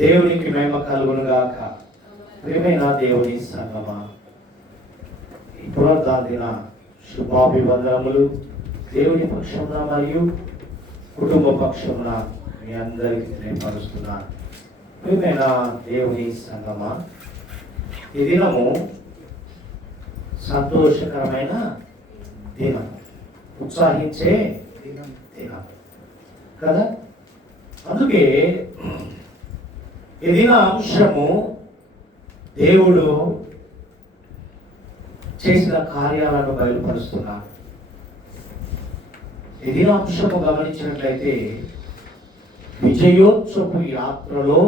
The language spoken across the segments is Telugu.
దేవునికి మహిమ కలుగును గాక. ప్రియమైన దేవుని సంగమా, ఈ పునరుద్ధాన శుభాభివందనములు దేవుని పక్షమున మరియు కుటుంబ పక్షమున మీ అందరికీ తెలియపరుస్తున్నాను. ప్రియమైన దేవుని సంగమా, ఈ దినము సంతోషకరమైన దినం, ఉత్సాహించే దినం కదా. అందుకే ఈ దిన అంశము దేవుడు చేసిన కార్యాలను బయలుపరుస్తున్నాడు. ఈ దిన అంశము గమనించినట్లయితే, విజయోత్సవ యాత్రలో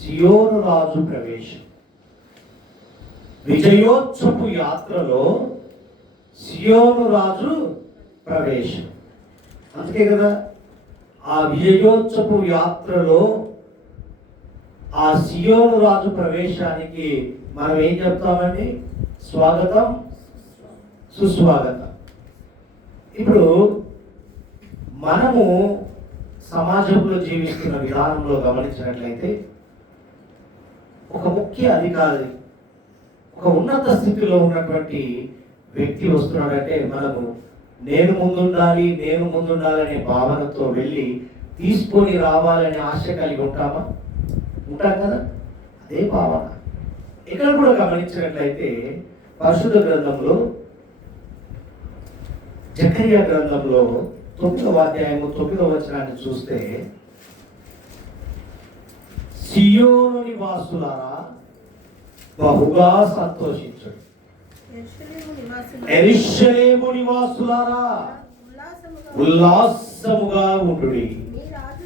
సియోను రాజు ప్రవేశం. విజయోత్సవ యాత్రలో సియోను రాజు ప్రవేశం. అందుకే కదా ఆ విజయోత్సవ యాత్రలో ఆ సియోను రాజు ప్రవేశానికి మనం ఏం చెప్తామండి? స్వాగతం, సుస్వాగతం. ఇప్పుడు మనము సమాజంలో జీవిస్తున్న విధానంలో గమనించినట్లయితే, ఒక ముఖ్య అధికారి, ఒక ఉన్నత స్థితిలో ఉన్నటువంటి వ్యక్తి వస్తున్నాడంటే మనము నేను ముందుండాలనే భావనతో వెళ్ళి తీసుకొని రావాలనే ఆశ కలిగి ఉంటామా? ఉంటాం కదా. అదే భావన ఇక్కడ కూడా గమనించినట్లయితే, పరిశుద్ధ గ్రంథంలో జకర్యా గ్రంథంలో 9వ అధ్యాయము 9వ వచనాన్ని చూస్తే, సియోను నివాసులారా బహుగా సంతోషించుడి, యెరూషలేము నివాసులారా ఉల్లాసముగా ఉండుడి.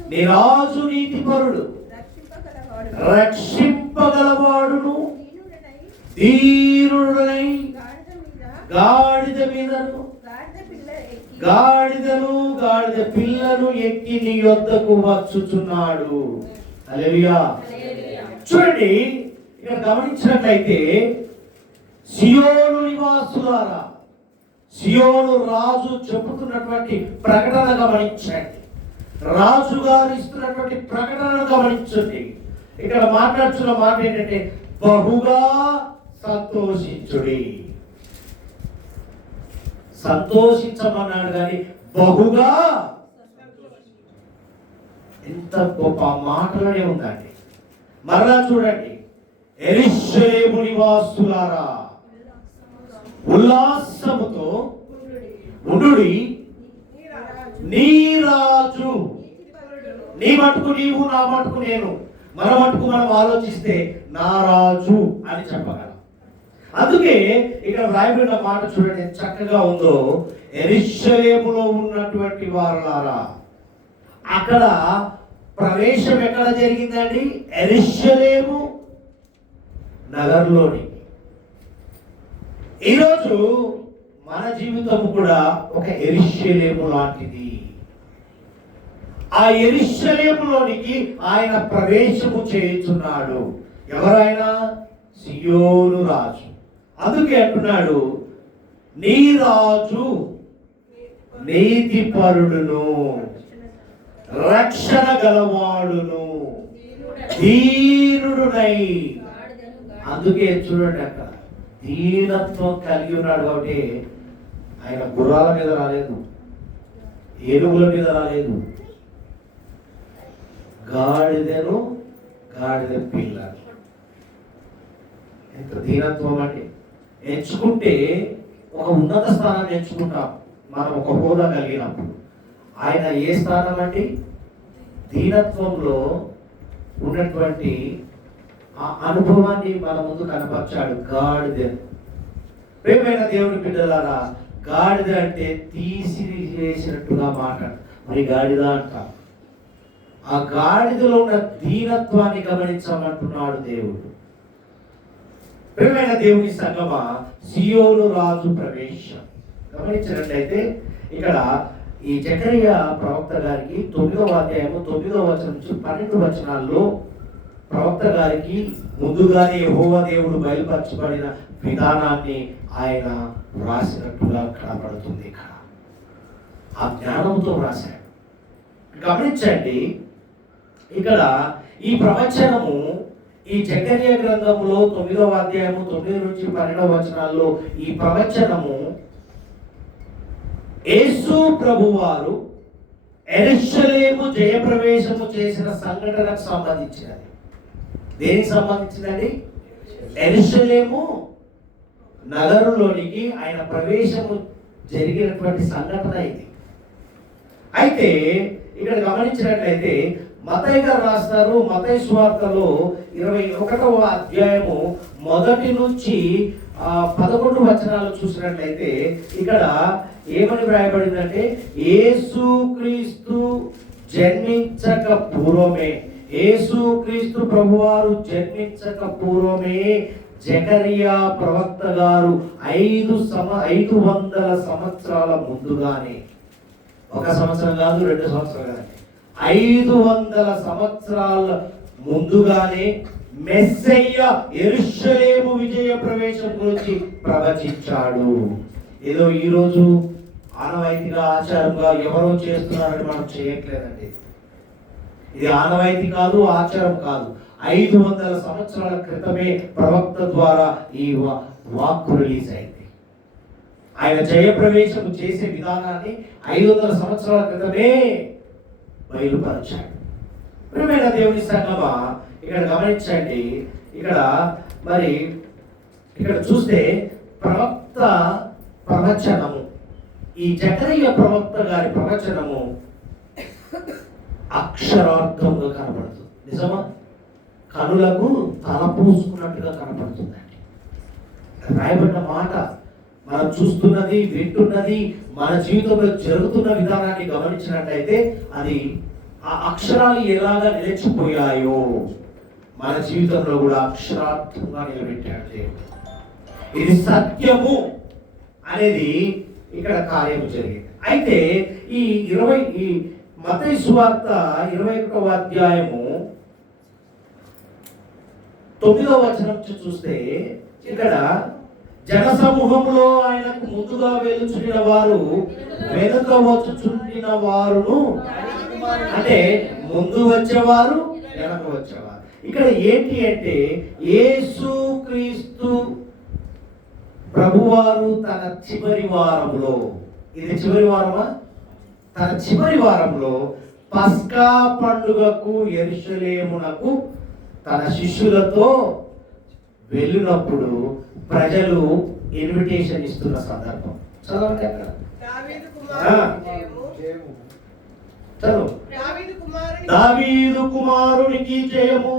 నీ రాజు నీతిపరుడు, రక్షింపగలవాడును, ధీరుడనై గాడిద మీదను గాడిద పిల్లను ఎక్కి నీ యొద్దకు వచ్చుచున్నాడు. హల్లెలూయా. చూడండి, ఇక్కడ గమనించినట్లయితే, సియోను నివాసులారా, సియోను రాజు చెబుతున్నటువంటి ప్రకటన గమనించండి. రాజు గారు ఇస్తున్నటువంటి ప్రకటనను గమనించండి. ఇక్కడ మాట్లాడుతున్న మాట ఏంటంటే, బహుగా సంతోషించుడి. సంతోషించమన్నాడు కానీ బహుగా, ఎంత గొప్ప మాటలనే ఉందండి. మరలా చూడండి, యెరూషలేము నివాసులారా ఉల్లాసముతో ఉండుడి, నీ రాజు, నీ మటుకు నీవు, నా మటుకు నేను, మన మటుకు మనం ఆలోచిస్తే నా రాజు అని చెప్పగలం. అందుకే ఇక్కడ రాయబడిన మాట చూడండి ఎంత చక్కగా ఉందో. యెరూషలేములో ఉన్నటువంటి వారులారా, అక్కడ ప్రవేశం ఎక్కడ జరిగిందండి? యెరూషలేము నగర్లోని. ఈరోజు మన జీవితం కూడా ఒక యెరూషలేము లాంటిది. ఆ యెరూషలేములోనికి ఆయన ప్రవేశము చేయుచున్నాడు. ఎవరైనా? సియోను రాజు. అందుకే అంటున్నాడు, నీ రాజు నీతిపరుడును, రక్షణ గలవాడును, ధీరుడునై. అందుకే చూడండి, అక్కడ దీనత్వం కలిగి ఉన్నాడు. కాబట్టి ఆయన గుర్రాల మీద రాలేదు, ఏనుగుల మీద రాలేదు, గాడిద పిల్ల. ఎంత దీనత్వం అండి! ఎంచుకుంటే ఒక ఉన్నత స్థానాన్ని ఎంచుకుంటాం మనం, ఒక హోదా కలిగినప్పుడు. ఆయన ఏ స్థానం అండి? దీనత్వంలో ఉన్నటువంటి ఆ అనుభవాన్ని మన ముందు కనపరిచాడు. గాడిద. ప్రియమైన దేవుని బిడ్డలారా, గాడిద అంటే తీసివేసినట్టుగా మాట. మరి గాడిద అంట. ఆ గాడిదలో ఉన్న దీనత్వాన్ని గమనించమంటున్నాడు దేవుడు. ప్రియమైన దేవుని సంగమా, సియోను రాజు ప్రవేశం గమనించినట్లయితే, ఇక్కడ ఈ జకర్యా ప్రవక్త గారికి 9వ అధ్యాయము 9వ వచనం నుంచి 12 వచనాల్లో ప్రవక్త గారికి ముందుగానే యెహోవా దేవుడు బయలుపరచబడిన విధానాన్ని ఆయన వ్రాసినట్టుగా కనబడుతుంది. ఇక్కడ ఆ జ్ఞానంతో వ్రాశాడు. గమనించండి, ఇక్కడ ఈ ప్రవచనము ఈ జకర్యా గ్రంథములో 9వ అధ్యాయము 9 నుంచి 12వ వచనాల్లో ఈ ప్రవచనము యేసు ప్రభువారు యెరూషలేము జయప్రవేశము చేసిన సంఘటనకు సంబంధించినది. దేనికి సంబంధించినది? యెరూషలేము నగరంలోనికి ఆయన ప్రవేశము జరిగినటువంటి సంఘటన ఇది. అయితే ఇక్కడ గమనించినట్లయితే మత్తయి గారు రాస్తారు, మత్తయి సువార్తలో 21వ అధ్యాయము 1 నుంచి 11 వచనాలు చూసినట్లయితే ఇక్కడ ఏమని వ్రాయబడిందంటే, యేసుక్రీస్తు జన్మించక పూర్వమే, యేసుక్రీస్తు ప్రభువారు జన్మించక పూర్వమే జకరియా ప్రవక్త గారు 500 సంవత్సరాల ముందుగానే, 1 సంవత్సరం కాదు, 2 సంవత్సరాలు కాదు, 500 సంవత్సరాల ముందుగానే మెస్సయ్య యెరూషలేము విజయ ప్రవేశం గురించి ప్రవచించాడు. ఏదో ఈరోజు ఆనవాయితీగా ఆచారంగా ఎవరో చేస్తున్నారని మనం చేయట్లేదండి. ఇది ఆనవాయితీ కాదు, ఆచారం కాదు. 500 సంవత్సరాల క్రితమే ప్రవక్త ద్వారా ఈ వాక్కు రిలీజ్ అయింది. ఆయన జయప్రవేశం చేసే విధానాన్ని 500 సంవత్సరాల క్రితమే బయలుపరిచాడు. ప్రియమైన దేవుని సంగమా, ఇక్కడ గమనించండి. ఇక్కడ మరి ఇక్కడ చూస్తే ప్రవక్త ప్రవచనము, ఈ జకరియా ప్రవక్త గారి ప్రవచనము అక్షరార్థంగా కనబడుతుంది. నిజమా? కనులకు తల పూసుకున్నట్టుగా కనపడుతుందండి. రాయబడిన మాట మనం చూస్తున్నది, వింటున్నది, మన జీవితంలో జరుగుతున్న విధానాన్ని గమనించినట్లయితే అది ఆ అక్షరాలు ఎలాగా నిలిచిపోయాయో మన జీవితంలో కూడా అక్షరార్థంగా నిలబెట్టాడు దేవుడు. ఇది సత్యము అనేది ఇక్కడ కార్యం జరిగింది. అయితే ఈ మత్తయి సువార్త 21వ అధ్యాయము 9వ వచనం చూస్తే ఇక్కడ జనసమూహంలో ఆయనకు ముందుగా వెలుచున్న వారు వెనుక వచ్చుచుండిన వారును, అంటే ముందు వచ్చేవారు వెనక వచ్చేవారు. ఇక్కడ ఏంటి అంటే యేసుక్రీస్తు ప్రభువారు తన చివరి వారంలో, ఇది చివరి వారమా? తన చివరి వారంలో పస్కా పండుగకు యెరూషలేమునకు తన శిష్యులతో వెళ్ళినప్పుడు ప్రజలు ఇన్విటేషన్ ఇస్తున్న సందర్భం. చదవండి అక్కడ. దావీదు కుమారునికి జయము,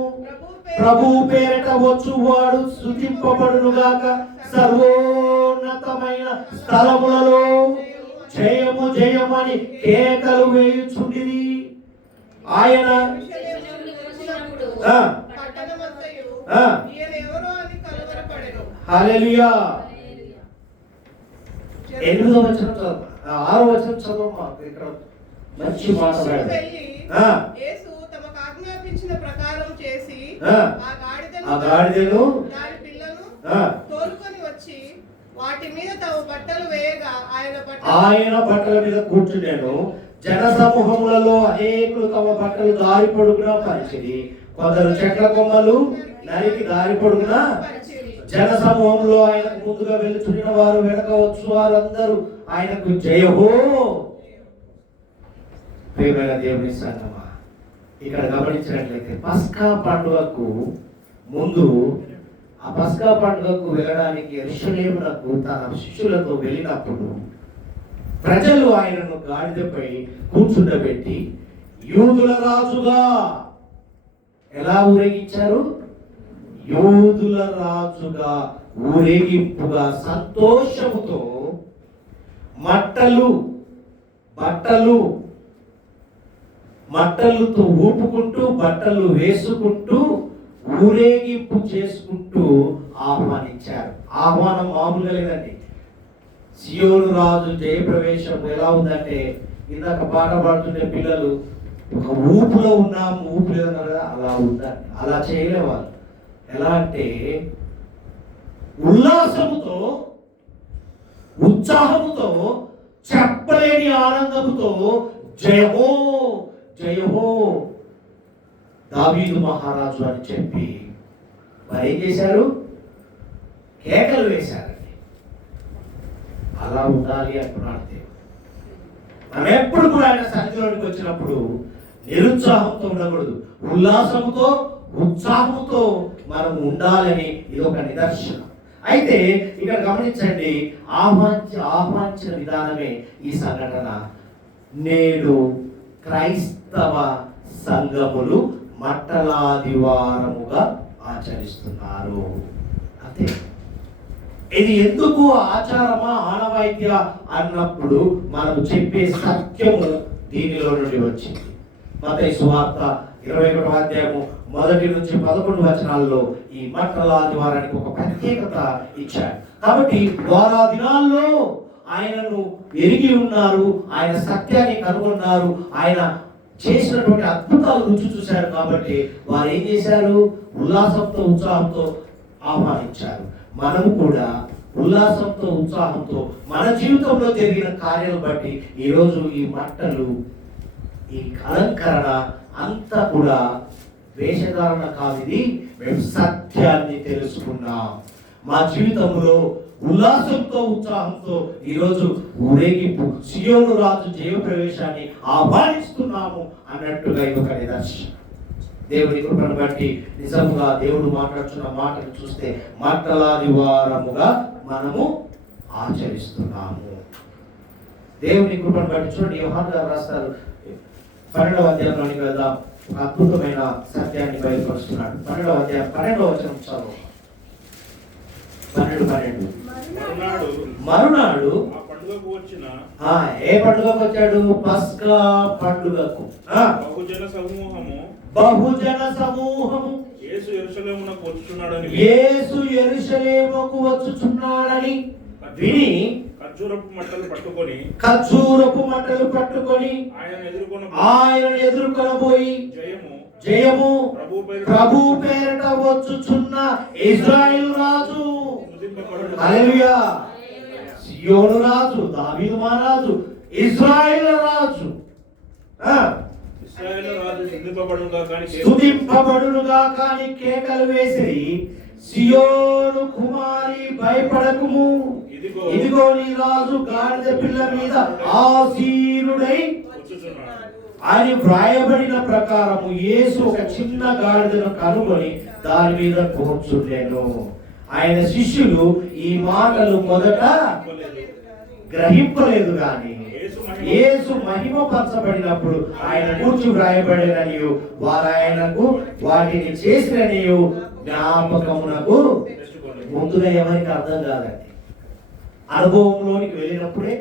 ప్రభు పేరట వచ్చువాడు స్తుతింపబడునుగాక, సర్వోన్నతమైన స్థలములలో జయము జయమని కేకలు వేయుచుండిరి. ఆయన హల్లెలూయా. 8వ వచనం చదువు, 6వ వచనం చదవమ్మా. ఇక్కడ మంచి మాట యేసు తమకు ఆజ్ఞాపించిన ప్రకారం చేసి ఆ గాడిదను దాని పిల్లను తోలుకొని వచ్చి వాటి మీద తమ బట్టలు వేయగా ఆయన బట్టల మీద కూర్చునేను. జన సమూహములలో అనేకులు తమ బట్టలు దారి పొడుగునా పరిచిరి, కొందరు చెట్ల కొమ్మలు నరికి దారి పొడుగునా. జన సమూహంలో ఆయనకు ముందుగా వెళ్తున్న వారు వెనక వచ్చు వారందరూ ఆయనకు జయహో. ప్రియమైన దేవుని సంగమా, ఇక్కడ గమనించినట్లయితే పస్కా పండుగకు ముందు, ఆ పస్కా పండుగకు వెళ్ళడానికి యెరూషలేమునకు తన శిష్యులతో వెళ్ళినప్పుడు ప్రజలు ఆయనను గాడిదపై కూర్చుండబెట్టి యూదుల రాజుగా ఎలా ఊరేగించారు? యూదుల రాజుగా ఊరేగింపుగా సంతోషముతో మట్టలుతో ఊపుకుంటూ, బట్టలు వేసుకుంటూ, ఊరేగింపు చేసుకుంటూ ఆహ్వానించారు. ఆహ్వానం మామూలుగా లేదండి. సియోను రాజు జయప్రవేశం ఎలా ఉందంటే, ఇందాక పాట పాడుతుంటే పిల్లలు ఒక ఊపులో ఉన్నాము, ఊపు లేదన్నారు కదా, అలా ఉందండి. అలా చేయలేవాళ్ళు. ఎలా అంటే ఉల్లాసముతో, ఉత్సాహముతో, చెప్పలేని ఆనందముతో జయహో జయహో దావీదు మహారాజు అని చెప్పి వారు ఏం చేశారు? కేకలు వేశారండి. అలా ఉండాలి అంటున్నాడు దేవుడు. మనం ఎప్పుడు కూడా ఆయన సన్నిధిలోకి వచ్చినప్పుడు నిరుత్సాహంతో ఉండకూడదు, ఉల్లాసంతో ఉత్సాహంతో మనం ఉండాలని ఇది ఒక నిదర్శనం. అయితే ఇక్కడ గమనించండి, ఆహ్వానించిన విధానమే ఈ సంఘటన. నేడు క్రైస్తవ సంఘములు మట్టలాదివారముగా ఆచరిస్తున్నారు. అంతే. ఇది ఎందుకు ఆచారమా ఆనవాయితీయా అన్నప్పుడు మనం చెప్పే సత్యము దీనిలో నుండి వచ్చింది. మత్తయి సువార్త 21వ అధ్యాయము 1 నుంచి 11 వచనాల్లో ఈ మట్టలాదివారానికి ఒక ప్రత్యేకత ఇచ్చారు. కాబట్టి వారు ఆ దినాల్లో ఆయనను ఎరిగి ఉన్నారు, ఆయన సత్యాన్ని కనుగొన్నారు, ఆయన చేసినటువంటి అద్భుతాలు రుచి చూశారు. కాబట్టి వారు ఏం చేశారు? ఉల్లాసంతో ఉత్సాహంతో ఆహ్వానించారు. మనము కూడా ఉల్లాసంతో ఉత్సాహంతో మన జీవితంలో జరిగిన కార్యాలు బట్టి ఈరోజు ఈ మట్టలు, ఈ అలంకరణ అంతా కూడా వేషధారణ కాదు. ఇది మేము సత్యాన్ని తెలుసుకున్నాం. మా జీవితంలో ఉల్లాసంతో ఉత్సాహంతో ఈరోజు ఊరేగింపు, సియోను రాజు జయ ప్రవేశాన్ని ఆహ్వానిస్తున్నాము అన్నట్టుగా ఇది ఒక నిదర్శనం. దేవుని కృపను బట్టి నిజంగా దేవుడు మాట్లాడుతున్న మాటలు చూస్తే మట్టలాదివారముగా మనము ఆచరిస్తున్నాము. దేవుని కృపను బట్టి చూడండి, యోహాను గారు రాస్తారు 12వ అధ్యాయంలోనికి వెళ్దాం. ఒక అద్భుతమైన సత్యాన్ని బయలుపరుస్తున్నాడు. 12వ అధ్యాయం 12వ వచనం చదువు. 12 మరునాడు ఏ పండుగకు వచ్చాడు? పస్కా పండుగకు. బహుజన సమూహము యేసు యెరూషలేమునకు వచ్చుచున్నాడని విని ఖర్జూరపు మట్టలు పట్టుకొని ఆయన ఎదుర్కొనబోయి జయము ప్రభు పేరిట వచ్చుచున్న ఇశ్రాయేలు రాజు, హల్లెలూయా, సియోను రాజు, దావీదు మహారాజు, ఇశ్రాయేలు రాజు స్తుతింపబడునుగా కానీ కేకలు వేసి, సియోను కుమారి భయపడకుము, ఇదిగో నీ రాజు గాడిద పిల్ల మీద ఆసీనుడై. ఆయన వ్రాయబడిన ప్రకారము యేసు ఒక చిన్న గాడిదను కనుగొని దాని మీద కూర్చుండెను. ఆయన శిష్యులు ఈ మాటలు మొదట గ్రహింపలేదు, కానీ యేసు మహిమపరచబడినప్పుడు ఆయన కూర్చు వ్రాయబడిననియు వారు ఆయనకు వాటిని చేసిననియు జ్ఞాపకమునకు. ముందుగా ఎవరికి అర్థం కాదండి, అనుభవంలోనికి వెళ్ళినప్పుడే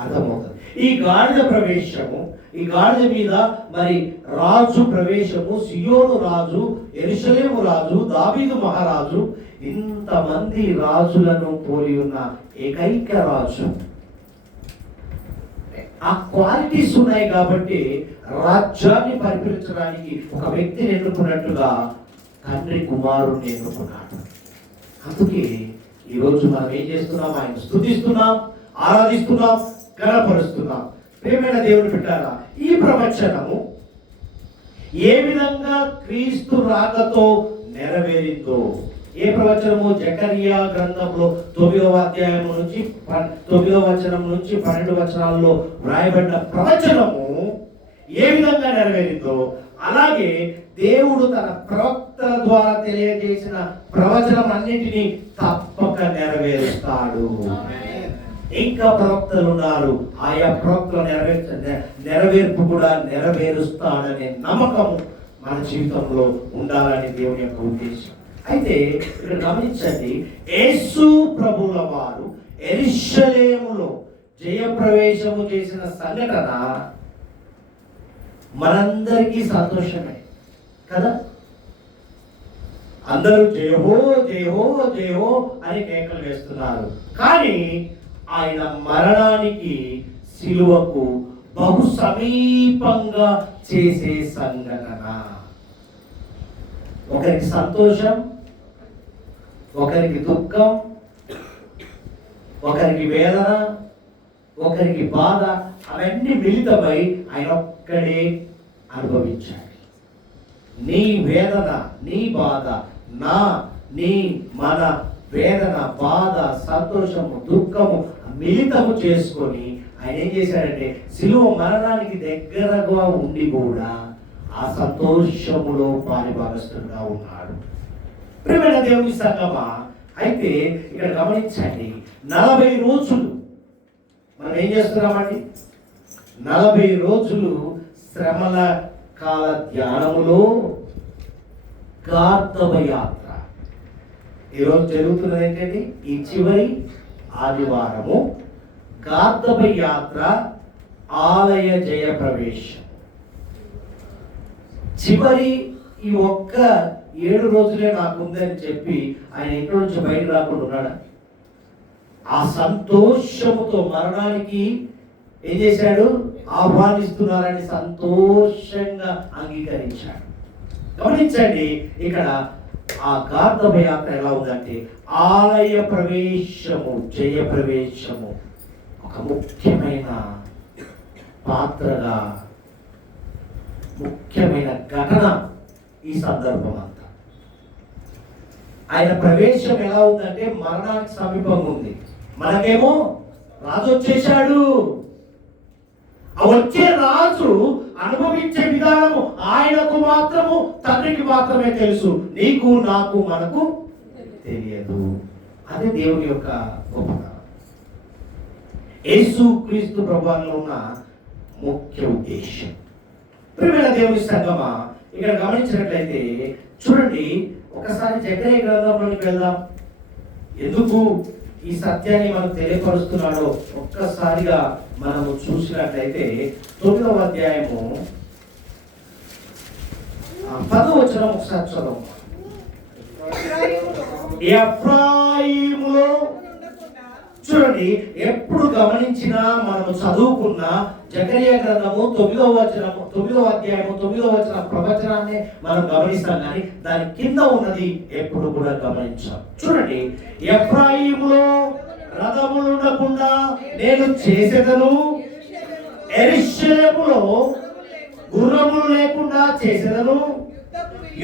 అర్థమవుతుంది. ఈ గాడిద ప్రవేశము, ఈ గాడిద మీద మరి రాజు ప్రవేశము, సియోను రాజు, యెరూషలేము రాజు, దావీదు మహారాజు, ఇంతమంది రాజులను పోలి ఉన్న ఏకైక రాజు. ఆ క్వాలిటీస్ ఉన్నాయి కాబట్టి రాజ్యాన్ని పరిపాలించడానికి ఒక వ్యక్తిని ఎన్నుకున్నట్టుగా తండ్రి కుమారుని ఎన్నుకున్నాడు. అందుకే ఈరోజు మనం ఏం చేస్తున్నాం? ఆయన స్తుతిస్తున్నాం, ఆరాధిస్తున్నాం, గణపరుస్తున్నాం. ప్రియమైన దేవుని బిడ్డలారా, ఈ ప్రవచనము ఏ విధంగా క్రీస్తు రాకతో నెరవేరిందో, ఏ ప్రవచనము? జకరియా గ్రంథంలో 9వ అధ్యాయం నుంచి 9వ వచనం నుంచి 12 వచనాల్లో వ్రాయబడిన ప్రవచనము ఏ విధంగా నెరవేరిందో, అలాగే దేవుడు తన ప్రవక్తల ద్వారా తెలియజేసిన ప్రవచనం అన్నిటినీ తప్పక నెరవేరుస్తాడు. ఇంకా ప్రవక్తలు ఉన్నారు, ఆయా ప్రవక్తలు నెరవేర్పు కూడా నెరవేరుస్తాడనే నమ్మకం మన జీవితంలో ఉండాలని దేవుని యొక్క ఉద్దేశం. అయితే ఇక్కడ గమనించండి, యేసు ప్రభువుల వారు యెరూషలేములో జయప్రవేశము చేసిన సంఘటన మనందరికీ సంతోషమే కదా. అందరూ జయహో జయహో జయహో అని కేకలు వేస్తున్నారు. కానీ ఆయన మరణానికి, సిలువకు బహు సమీపంగా చేసే సంఘటన. ఒకరికి సంతోషం, ఒకరికి దుఃఖం, ఒకరికి వేదన, ఒకరికి బాధ, అవన్నీ మిళితమై ఆయన ఒక్కడే అనుభవించాడు. నీ వేదన, నీ బాధ, మన వేదన, బాధ, సంతోషము, దుఃఖము మిళితము చేసుకొని ఆయన ఏం చేశాడంటే శిలువ మరణానికి దగ్గరగా ఉండి కూడా ఆ సంతోషములో పాలిభాగస్తుడుగా ఉన్నాడు. ప్రియమైన దేవుని సంగమా, అయితే ఇక్కడ గమనించండి, 40 రోజులు మనం ఏం చేస్తున్నామండి? 40 రోజులు శ్రమల కాల ధ్యానములో గార్ధవ యాత్ర. ఈరోజు జరుగుతున్నది ఏంటంటే ఈ చివరి ఆదివారము గార్ధవ యాత్ర, ఆలయ జయ ప్రవేశం. చివరి ఈ ఒక్క 7 రోజులే నాకుందని చెప్పి ఆయన ఇంట్లో నుంచి బయట రాకుండా ఉన్నాడా? ఆ సంతోషముతో మరణానికి ఏం చేశాడు? ఆహ్వానిస్తున్నారని సంతోషంగా అంగీకరించాడు. గమనించండి, ఇక్కడ ఆ గార్ధవ యాత్ర ఎలా ఉందంటే ఆలయ ప్రవేశము, జయ ప్రవేశము ఒక ముఖ్యమైన పాత్రగా, ముఖ్యమైన ఘటన ఈ సందర్భం అంతా. ఆయన ప్రవేశం ఎలా ఉందంటే మరణానికి సమీపంగా ఉంది. మనకేమో రాజు వచ్చేశాడు. ఆ వచ్చే రాజు అనుభవించే విధానము ఆయనకు మాత్రము, తండ్రికి మాత్రమే తెలుసు. నీకు, నాకు, మనకు తెలియదు. అదే దేవుని యొక్క గొప్పతనం. యేసు క్రీస్తు ప్రభువులో ఉన్న ముఖ్య ఉద్దేశం. ప్రియమైన దేవుని సంగమా, ఇక్కడ గమనించినట్లయితే చూడండి, ఒకసారి జకరియా గ్రంథంలోకి వెళ్దాం. ఎందుకు ఈ సత్యాన్ని మనం తెలియపరుస్తున్నాడో ఒక్కసారిగా మనము చూసినట్లయితే 9వ అధ్యాయము 10వ వచనం ఒకసారి చదవం. ఎఫ్రాయిములో చూడండి, ఎప్పుడు గమనించినా మనము చదువుకున్న జకరియా గ్రంథము 9వ అధ్యాయము 9వ వచనం ప్రవచనాన్ని మనం గమనిస్తాం, కానీ దాని కింద ఉన్నది ఎప్పుడు కూడా గమనించాం. చూడండి, ఎఫ్రాయిములో రథములు ఉండకుండా నేను చేసేదను, యెరూషలేములో గుర్రములు లేకుండా చేసేదను,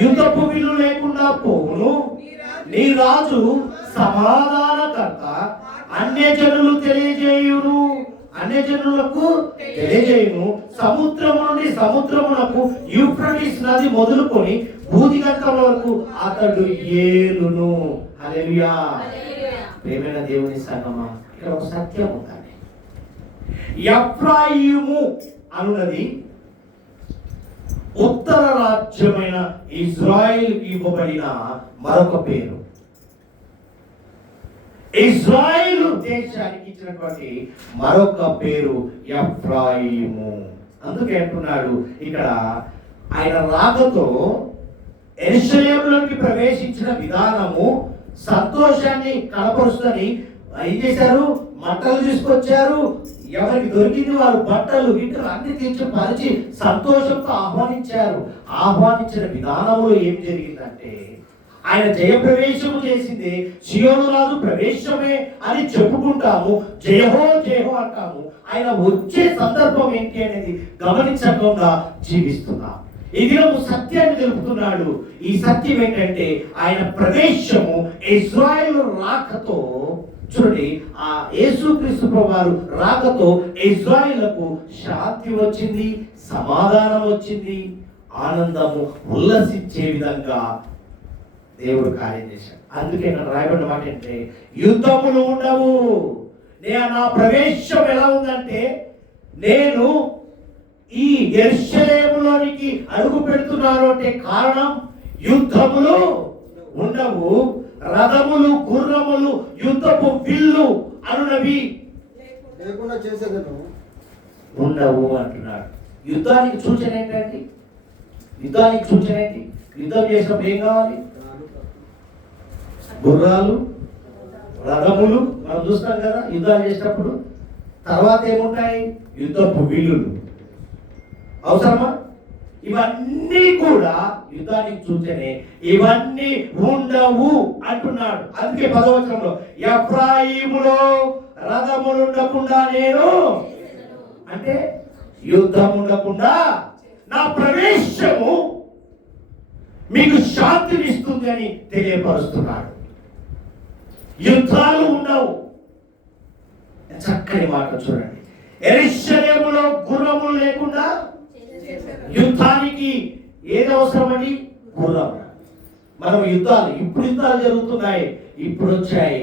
యుద్ధపు విల్లు లేకుండా పోవును, నీ రాజు సమాధానకర్త, అన్యజనులు తెలియజేయును, అన్యజనులకు తెలియజేయును, సముద్రము నుండి సముద్రమునకు యూఫ్రటీస్ నది మొదలుకొని భూదిగంతముల వరకు అతడు ఏలును. హల్లెలూయా. ప్రియమైన దేవుని సంగమా, ఇక్కడ ఒక సత్యం ఉందండి. ఎఫ్రాయిము అనున్నది ఉత్తర రాజ్యమైన ఇజ్రాయెల్కి ఇవ్వబడిన మరొక పేరు. ఇజ్రాయెల్ దేశానికి ఇచ్చినటువంటి మరొక పేరు ఎఫ్రాయిము. అందుకే అంటున్నాడు ఇక్కడ, ఆయన రాకతో యెరూషలేములోకి ప్రవేశించిన విధానము సంతోషాన్ని కనపరుస్తుందని ఏం చేశారు? మంటలు తీసుకొచ్చారు. ఎవరికి దొరికింది వారు బట్టలు, గిట్టలు అన్ని తెచ్చి పరిచి సంతోషంతో ఆహ్వానించారు. ఆహ్వానించిన విధానంలో ఏం జరిగిందంటే, ఆయన జయప్రవేశము చేసింది సియోను రాజు ప్రవేశమే అని చెప్పుకుంటాము, జయహో జయహో అంటాము. ఆయన వచ్చే సందర్భం ఏంటి అనేది గమనించకుండా జీవిస్తున్నాం. ఈ దినము సత్యాన్ని తెలుపుతున్నాడు. ఈ సత్యం ఏంటంటే ఆయన ప్రవేశము ఇజ్రాయెల్ రాకతో, చూడండి, ఆ యేసుక్రీస్తు ప్రభువారు రాకతో ఇజ్రాయెల్కు శాంతి వచ్చింది, సమాధానం వచ్చింది, ఆనందము ఉల్లసించే విధంగా దేవుడు కార్యం చేశాడు. అందుకే ఇక్కడ రాయబడిన మాట అంటే యుద్ధములు ఉండవు. నా ప్రవేశం ఎలా ఉందంటే, నేను ఈ యెరూషలేములోనికి అడుగు పెడుతున్నాను అంటే కారణం యుద్ధములు ఉండవు, రథములు, గుర్రములు, యుద్ధపు విల్లు అనునవి లేకుండా చేసేదను ఉండవు అంటున్నాడు. యుద్ధానికి సూచన ఏంటండి? యుద్ధానికి సూచన ఏంటి? యుద్ధం చేసినప్పుడు ఏం కావాలి? గుర్రాలు, రథములు. మనం చూస్తాం కదా యుద్ధాలు చేసినప్పుడు. తర్వాత ఏముంటాయి? యుద్ధపు విల్లులు. అవసరమా? ఇవన్నీ కూడా యుద్ధానికి సూచనే. ఇవన్నీ ఉండవు అంటున్నాడు. అందుకే 10వ వచనంలో ఎఫ్రాయిములో రథములు ఉండకుండా నేను, అంటే యుద్ధం ఉండకుండా నా ప్రవేశము మీకు శాంతిని ఇస్తుంది అని తెలియపరుస్తున్నాడు. యుద్ధాలు ఉండవు. చక్కని మాట చూడండి. యెరూషలేములో గుర్రములు లేకుండా యుద్ధానికి ఏది అవసరమని? గుర్రం. మనం యుద్ధాలు, ఇప్పుడు యుద్ధాలు జరుగుతున్నాయి, ఇప్పుడు వచ్చాయి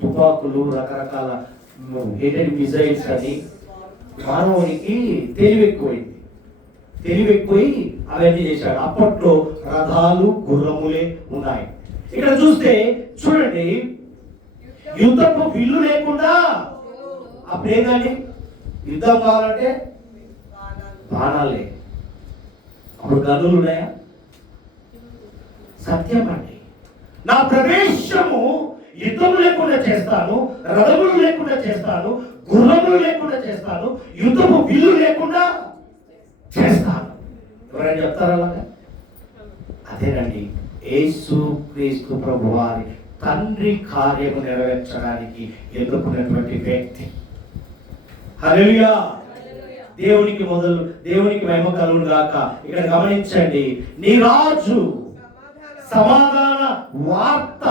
తుపాకులు, రకరకాల హెడెడ్ మిజైల్స్ అని. మానవునికి తెలివెక్కువై అవన్నీ చేశాడు. అప్పట్లో రథాలు, గుర్రములే ఉన్నాయి. ఇక్కడ చూస్తే చూడండి, యుద్ధపు విల్లు లేకుండా అప్పుడేందండి? యుద్ధం కావాలంటే బాణాలే. అప్పుడు గన్నులు ఉన్నాయా? సత్యం అండి. నా ప్రవేశము యుద్ధము లేకుండా చేస్తాను, రథములు లేకుండా చేస్తాను, గుర్రములు లేకుండా చేస్తాను, యుద్ధము విల్లు లేకుండా చేస్తాను. ఎవరైనా చెప్తారా అలాగా? అదేనండి యేసు క్రీస్తు ప్రభు వారి తండ్రి కార్యము నెరవేర్చడానికి ఎన్నుకున్నటువంటి వ్యక్తి. హల్లెలూయా. దేవునికి మహిమ కలుగును గాక. ఇక్కడ గమనించండి, నీ రాజు సమాధాన వార్త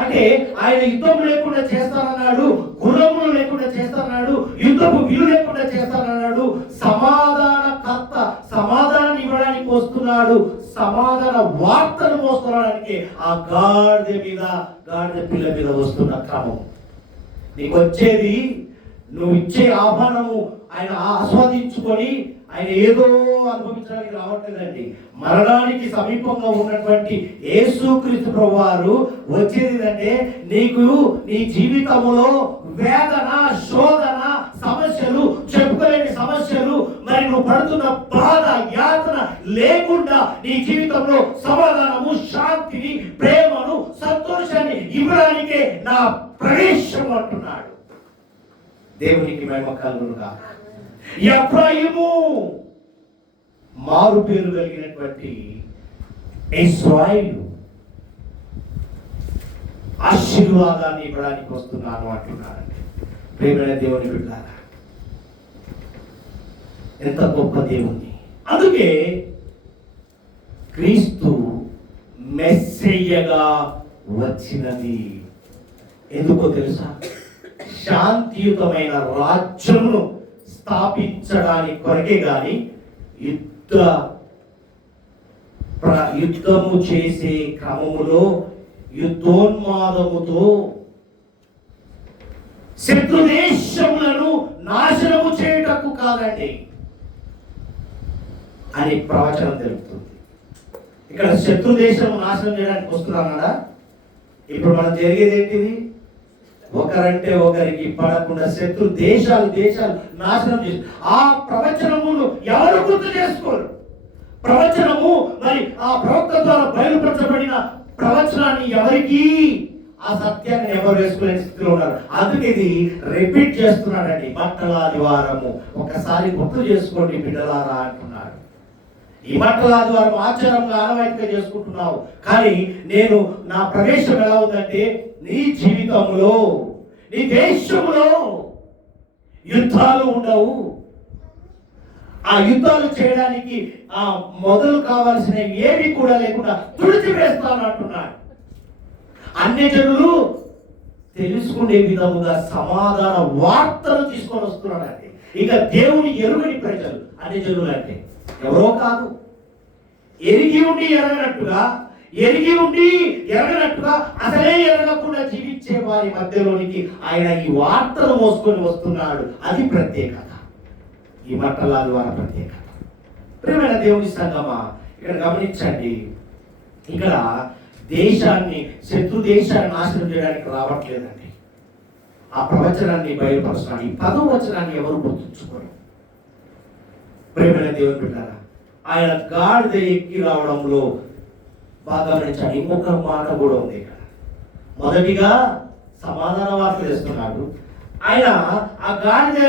అంటే ఆయన యుద్ధం లేకుండా చేస్తానన్నాడు, గుర్రములు లేకుండా చేస్తానన్నాడు, యుద్ధపు విలు లేకుండా చేస్తానన్నాడు. సమాధానకర్త సమాధానం ఇవ్వడానికి వస్తున్నాడు. సమాధాన వార్తను మోసుకోవడానికి ఆ గాడిద పిల్ల మీద వస్తున్న క్రమం. నీకు వచ్చేది, నువ్వు ఇచ్చే ఆహ్వానము ఆయన ఆస్వాదించుకొని ఆయన ఏదో అనుభవించడానికి రావట్లేదండి. మరణానికి సమీపంగా ఉన్నటువంటి యేసుక్రీస్తు ప్రభువారు వచ్చేది అంటే నీకు నీ జీవితంలో వేదన, శోధన, సమస్యలు, చెప్పుకోలేని సమస్యలు, మరి నువ్వు పడుతున్న బాధ, యాతన లేకుండా నీ జీవితంలో సమాధానము, శాంతిని, ప్రేమను, సంతోషాన్ని ఇవ్వడానికే నా ప్రవేశం అంటున్నాడు. దేవునికి మహిమ కలుగును గాక. ఎఫ్రాయిము మారు పేరు కలిగినటువంటి ఇశ్రాయేలు ఆశీర్వాదాన్ని ఇవ్వడానికి వస్తున్నాను అంటున్నారండి. ప్రేమైన దేవుని బిడ్డలారా, ఎంత గొప్ప దేవుని. అందుకే క్రీస్తు మెస్సయ్యగా వచ్చినది. ఎందుకో తెలుసా? శాంతియుతమైన రాజ్యమును స్థాపించడానికి కొరకే గాని యుద్ధము చేసే క్రమములో యుద్ధోన్మాదముతో శత్రు దేశములను నాశనము చేయటకు కాదండి అని ప్రవచనం తెలుపుతుంది. ఇక్కడ శత్రు దేశం నాశనం చేయడానికి వస్తున్నాడా? ఇప్పుడు మనం జరిగేది ఏంటిది? ఒకరంటే ఒకరికి పడకుండా శత్రు దేశాలు నాశనం చేసి ఆ ప్రవచనమును ఎవరు గుర్తు చేసుకోరు. ప్రవచనము మరి ఆ ప్రవక్త ద్వారా బయలుపరచబడిన ప్రవచనాన్ని ఎవరికి, ఆ సత్యాన్ని ఎవరు వేసుకునే స్థితిలో ఉన్నారు. అందుకే ఇది రిపీట్ చేస్తున్నాడండి. బట్టల ఆదివారము ఒకసారి గుర్తు చేసుకోండి బిడ్డలారా అంటున్నాడు. ఈ బట్టల ఆదివారం ఆచారంగా ఆనవాయితీగా చేసుకుంటున్నావు, కానీ నేను నా ప్రవేశం ఎలా ఉందంటే నీ జీవితంలో, నీ దేశంలో యుద్ధాలు ఉండవు. ఆ యుద్ధాలు చేయడానికి ఆ మొదలు కావాల్సినవి ఏవి కూడా లేకుండా తుడిచివేస్తాను అంటున్నాడు. అన్ని జనులు తెలుసుకునే విధముగా సమాధాన వార్తలు తీసుకొని వస్తున్నాడండి. ఇక దేవుని ఎరుగని ప్రజలు అన్ని జనులు అంటే ఎవరో కాదు, ఎరిగి ఉండి ఎరగనట్టుగా అసలే ఎరగకుండా జీవించే వారి మధ్యలోనికి ఆయన ఈ వార్తలు మోసుకొని వస్తున్నాడు. అది ప్రత్యేకత, ఈ బట్టల ఆదివారం ప్రత్యేకత. ప్రియమైన దేవుని సంగమా, ఇక్కడ గమనించండి, ఇక్కడ దేశాన్ని, శత్రు దేశాన్ని నాశనం చేయడానికి రావట్లేదండి. ఆ ప్రవచనాన్ని బయలుపరుస్తున్నాడు. ఈ 10వ వచనాన్ని ఎవరు గుర్తుంచుకోరు. ప్రియమైన దేవుని బిడ్డలారా, ఆయన గాడిద ఎక్కి రావడంలో బాగా గమనించండి. ఇంకొక మాట కూడా ఉంది ఇక్కడ. మొదటిగా సమాధాన వార్త చేస్తున్నాడు. ఆయన ఆ గాడిద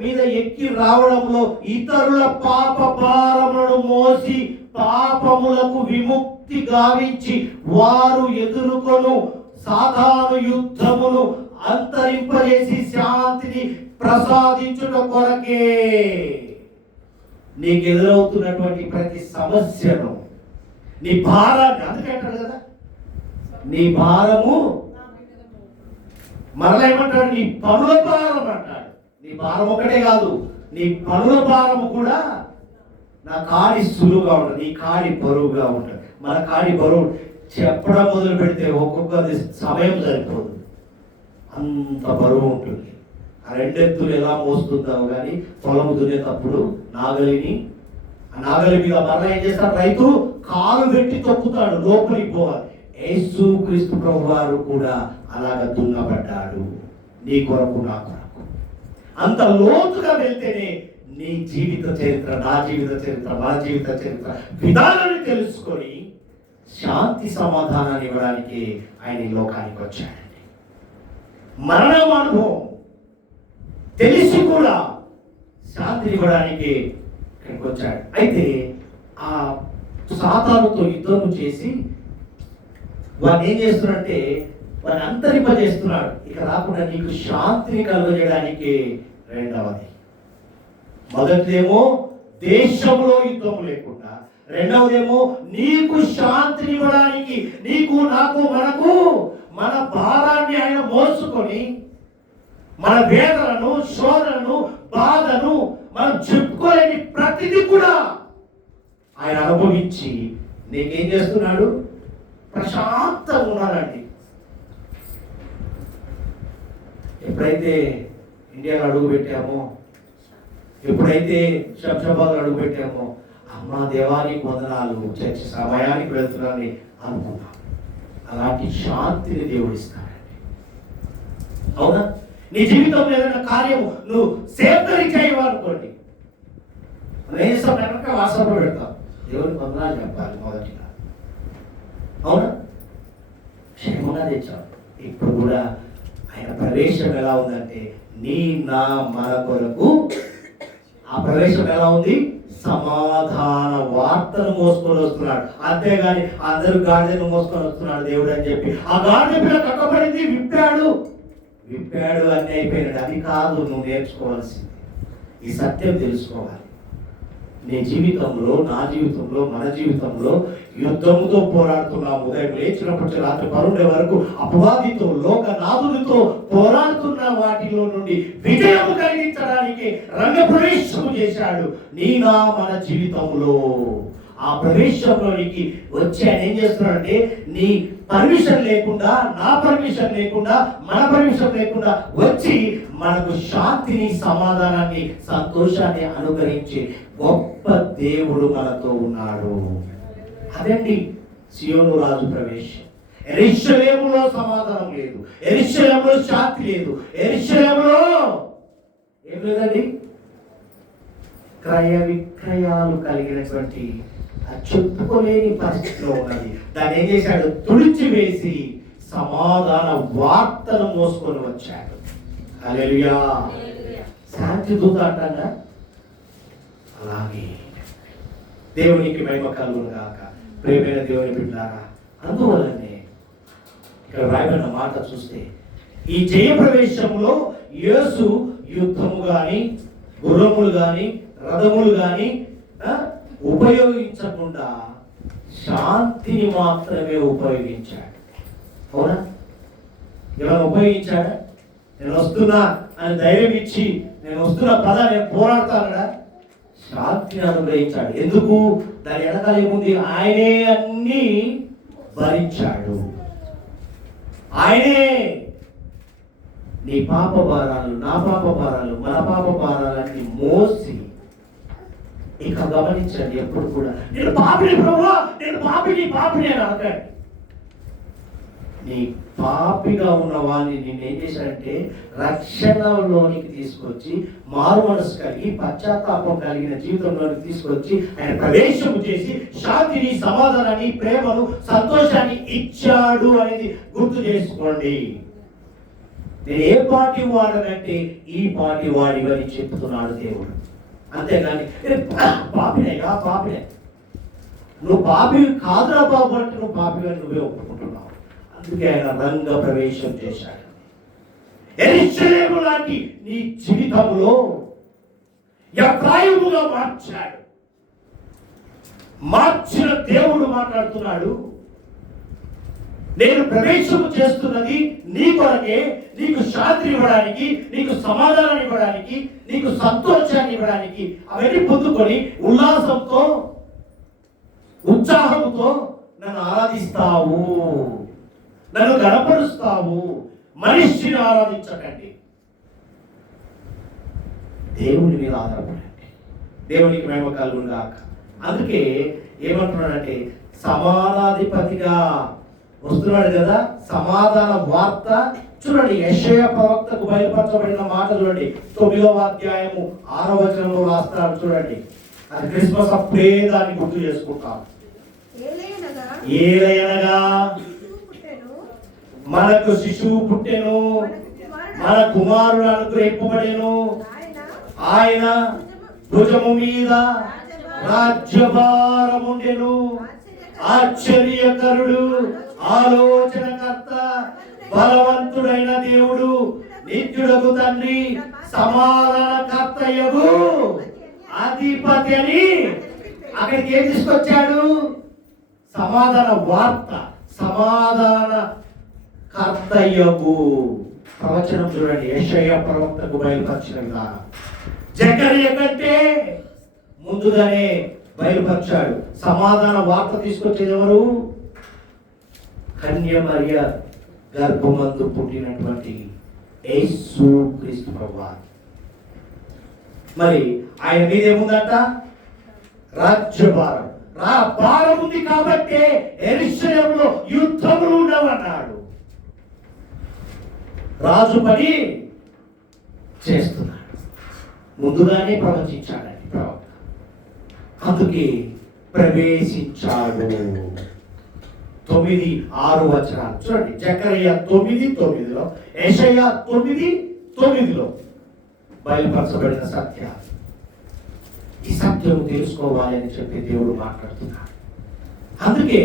మీద ఎక్కి రావడంలో ఇతరుల పాప భారములను మోసి పాపములకు విముక్తి గావించి వారు ఎదుర్కొను సాధారణ యుద్ధమును అంతరింపజేసి శాంతిని ప్రసాదించుట కొరకే. నీకు ఎదురవుతున్నటువంటి ప్రతి సమస్యను, నీ భారాన్ని, అందుకే అంటాడు కదా, నీ భారము మరలా ఏమంటాడు, నీ పనుల భారం అంటాడు. నీ భారం ఒకటే కాదు, నీ పనుల భారము కూడా నా కాడి సులువుగా ఉంటుంది, నీ కాడి బరువుగా ఉంటుంది. మన కాడి బరువు చెప్పడం మొదలు పెడితే ఒక్కొక్కది సమయం సరిపోదు, అంత బరువు ఉంటుంది. ఆ రెండెత్తులు ఎలా మోస్తుందావు కానీ పొలం దున్నేటప్పుడు నాగలిని, ఆ నాగలి మీద మరలా ఏం చేస్తాడు, రైతు కాలు పెట్టి తొక్కుతాడు లోపలికి పోవాలి. యేసు క్రీస్తు ప్రభు వారు కూడా అలాగ దున్నబడ్డాడు నీ కొరకు నా కొరకు. అంత లోతుగా వెళ్తేనే నీ జీవిత చరిత్ర, నా జీవిత చరిత్ర, మన జీవిత చరిత్ర విధానాన్ని తెలుసుకొని శాంతి సమాధానాన్ని ఇవ్వడానికి ఆయన ఈ లోకానికి వచ్చాడండి. మరణం అనుభవం తెలిసి కూడా శాంతిని ఇవ్వడానికి ఇక్కడికి వచ్చాడు. అయితే ఆ సాతానుతో యుద్ధం చేసి వాడిని ఏం చేస్తున్నాడంటే వాడిని అంతరింపజేస్తున్నాడు. ఇక రాకుండా నీకు శాంతిని కలుగజేయడానికి రెండవది, మొదటిదేమో దేశంలో యుద్ధం లేకుండా, రెండవదేమో నీకు శాంతిని ఇవ్వడానికి, నీకు నాకు మనకు మన భారాన్ని ఆయన మోసుకొని మన వేదనను, శోధనను, బాధను మనం చెప్పుకోలేని ప్రతిదీ కూడా ఆయన అనుభవించి నీకేం చేస్తున్నాడు, ప్రశాంతంగా ఉన్నారండి. ఎప్పుడైతే ఇండియాలో అడుగు పెట్టామో, ఎప్పుడైతే శంషాబాద్ అడుగు పెట్టామో, అమ్మ దేవానికి వందనాలు, చర్చి సమయానికి వెళ్తున్నానని అనుకున్నాం. అలాంటి శాంతిని దేవుడు ఇస్తాడండి. అవునా? నీ జీవితంలో ఏదైనా కార్యం నువ్వు సేకరించేయవనుకోండి, వెనక వాట్సాప్లో పెడతావు, దేవునికి వందనాలు చెప్పాలి మొదటిగా. అవునా? క్షేమంగా తెచ్చావు. ఇప్పుడు కూడా ఆయన ప్రవేశం ఎలా ఉందంటే నీ నా మన కొరకు ఆ ప్రవేశం ఎలా ఉంది, సమాధాన వార్తను మోసుకొని వస్తున్నాడు. అంతేగాని అందరూ గాడిదను మోసుకొని వస్తున్నాడు దేవుడు అని చెప్పి ఆ గాడిద మీద కట్టబడింది, విప్పాడు అన్నీ అయిపోయినాడు. అది కాదు నువ్వు నేర్చుకోవాల్సింది. ఈ సత్యం తెలుసుకోవాలి. నీ జీవితంలో, నా జీవితంలో, మన జీవితంలో యుద్ధముతో పోరాడుతున్నాం. ఉదయం లేచినప్పటి రాత్రి పరుండే వరకు అపవాదితో, లోకనాథులతో పోరాడుతున్న వాటిలో నుండి విజయం కలిగించడానికి రంగప్రవేశము చేశాడు నీ నా మన జీవితంలో. ఆ ప్రవేశంలోనికి వచ్చి ఆయన ఏం చేస్తున్నాడంటే నీ పర్మిషన్ లేకుండా, నా పర్మిషన్ లేకుండా, మన పర్మిషన్ లేకుండా వచ్చి మనకు శాంతిని, సమాధానాన్ని, సంతోషాన్ని అనుగ్రహించి గొప్ప దేవుడు మనతో ఉన్నాడు. అదండి సియోను రాజు ప్రవేశం. యెరూషలేములో సమాధానం లేదు, యెరూషలేములో శాంతి లేదు, యెరూషలేములో ఏం లేదండి, క్రయ విక్రయాలు కలిగినటువంటి చెప్పుకోలేని పరిస్థితిలో ఉన్నది. దాన్ని ఏం చేశాడు, తుడిచివేసి సమాధాన వార్తను మోసుకొని వచ్చాడు. హల్లెలూయా. శాంతి దూత అంటాగా, అలాగే దేవునికి మహిమ కలుగును గాక. ప్రియమైన దేవుని బిడ్డలారా, అందువల్లనే ఇక్కడ రాయబడిన మాట చూస్తే ఈ జయ ప్రవేశంలో యేసు యుద్ధము గాని, గుర్రములు గాని, రథములు గాని ఉపయోగించకుండా శాంతిని మాత్రమే ఉపయోగించాడు. అవునా? ఏమైనా ఉపయోగించాడా? నేను వస్తున్నా అని ధైర్యం ఇచ్చి, నేను వస్తున్నా పద, నేను పోరాడతానడా? శాంతిని అనుగ్రహించాడు. ఎందుకు? దాని వెనకాల ఏముంది? ఆయనే అన్ని భరించాడు. ఆయనే నీ పాప భారాలు, నా పాప భారాలు, మన పాప భారాలన్నీ మోసి. ఇక గమనించండి, ఎప్పుడు కూడా నేను పాపిని ప్రభువా, నేను పాపిని అని అనకండి. నీ పాపిగా ఉన్న వాడిని నేను ఏం చేశాడంటే రక్షణలోనికి తీసుకొచ్చి, మారు మనసు కలిగి పశ్చాత్తాపం కలిగిన జీవితంలోనికి తీసుకొచ్చి ఆయన ప్రవేశం చేసి శాంతిని, సమాధానాన్ని, ప్రేమను, సంతోషాన్ని ఇచ్చాడు అనేది గుర్తు చేసుకోండి. నేను ఏ పార్టీ వాడనంటే ఈ పార్టీ వాడివని చెప్తున్నాడు దేవుడు. అంతేగాని పాపినే, నువ్వు పాపి కాదురా బాబు అంటే నువ్వు పాపిగా నువ్వే ఒప్పుకుంటున్నావు. అందుకే ఆయన రంగ ప్రవేశం చేశాడు. యెరూషలేము లాంటి నీ జీవితంలో ఎఫ్రాయిముగా మార్చాడు. మార్చిన దేవుడు మాట్లాడుతున్నాడు. నేను ప్రవేశము చేస్తున్నది నీ కొరకే, నీకు శాంతి ఇవ్వడానికి, నీకు సమాధానాన్ని ఇవ్వడానికి, నీకు సంతోషాన్ని ఇవ్వడానికి. అవన్నీ పొందుకొని ఉల్లాసంతో, ఉత్సాహంతో నన్ను ఆరాధిస్తావు, నన్ను గణపరుస్తావు. మనిషిని ఆరాధించకండి, దేవుని మీద ఆధారపడండి. దేవునికి మహిమ కలుగును గాక. అందుకే ఏమంటున్నాడంటే సమానాధిపతిగా వస్తున్నాడు కదా, సమాధాన వార్త. చూడండి, యెషయా ప్రవక్తకు బయలుపరచబడిన మాట చూడండి, 9వ అధ్యాయము 6వ వచనంలో రాస్తాడు. చూడండి, అది క్రిస్మస్ అప్పుడే దాన్ని గుర్తు చేసుకుంటాం. ఏలయనగా మనకు శిశువు పుట్టెను, మన కుమారుడు అనుగ్రహింపబడెను, ఆయన భుజము మీద రాజ్యభారముండెను. ఆశ్చర్యకరుడు, ఆలోచనకర్త, బలవంతుడైన దేవుడు, నిత్యుడగు తండ్రి, సమాధానకర్తయగు అధిపతి అని అక్కడికి ఏం తీసుకొచ్చాడు? సమాధాన వార్త, సమాధాన కర్తయ్యకు ప్రవచనం. చూడండి, యెషయా ప్రవక్తకు బయలుపరిచిన విధానం జకరియా కంటే ముందుగానే బయలుపరిచాడు. సమాధాన వార్త తీసుకొచ్చేది ఎవరు? కన్య మరియ గర్భమందు పుట్టినటువంటి యేసు క్రీస్తు ప్రభువారు. మరి ఆయన మీద ఏముందట? రాజ్యభారం. భారం ఉంది కాబట్టి యెరూషలేములో యుద్ధములు ఉండవన్నాడు. రాజు పని చేస్తున్నాడు, ముందుగానే ప్రవచించాడండి ప్రవక్త. అందుకే ప్రవేశించాడు. 9-6 వచనాలు చూడండి. జకరియా 9:9లో, యెషయా 9:9లో బయలుపరచబడిన సత్యాలు. ఈ సత్యం తెలుసుకోవాలి అని చెప్పి దేవుడు మాట్లాడుతున్నాడు. అందుకే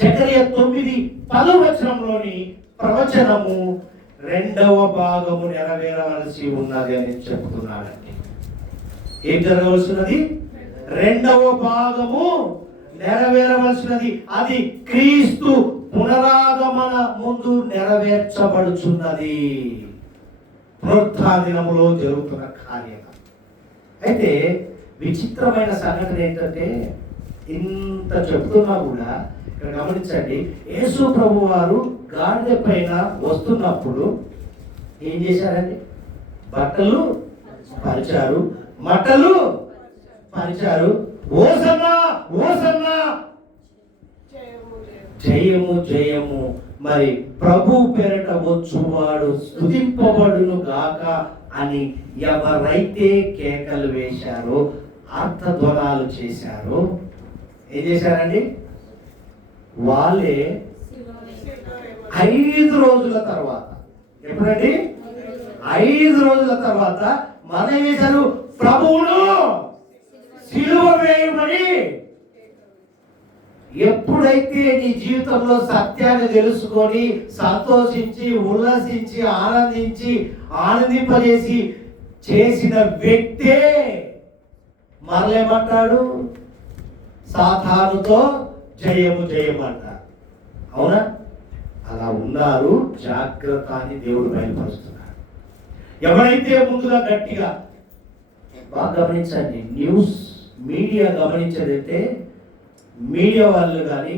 జకరియా 9:10 వచనంలోని ప్రవచనము 2వ భాగము నెరవేరవలసి ఉన్నది అని చెప్తున్నాడండి. ఏం జరగవలసినది? 2వ భాగము నెరవేరవలసినది. అది క్రీస్తు పునరాగమన ముందు నెరవేర్చబడుచున్నది. పునరుత్థాన దినములో జరుగుతున్న కార్యం. అయితే విచిత్రమైన సంఘటన ఏంటంటే, ఇంత చెప్తున్నా కూడా ఇక్కడ గమనించండి, యేసు ప్రభు వారు గాడిద పైన వస్తున్నప్పుడు ఏం చేశారండి? బట్టలు పరిచారు, మట్టలు పరిచారు. ఓసన్నా ఓసన్నా, జయము జయము, మరి ప్రభు పేరట వచ్చువాడు స్తుతింపబడును గాక అని ఎవరైతే కేకలు వేశారో, అర్థధ్వనాలు చేశారో, ఏం చేశారండి? వాళ్ళే 5 రోజుల తర్వాత, ఎప్పుడండి? 5 రోజుల తర్వాత మన చేశారు, ప్రభువును సిలువ వేయమని. ఎప్పుడైతే నీ జీవితంలో సత్యాన్ని తెలుసుకొని సంతోషించి, ఉల్లసించి, ఆనందింపజేసి చేసిన వ్యక్తే మరలేమంటాడు? సాతానుతో జయము జయమంటారు. అవునా? అలా ఉన్నారు, జాగ్రత్త అని దేవుడు బయలుపరుస్తున్నాడు. ఎవరైతే ముందుగా గట్టిగా, బాగా గమనించండి, న్యూస్ మీడియా గమనించదంటే, మీడియా వాళ్ళు కానీ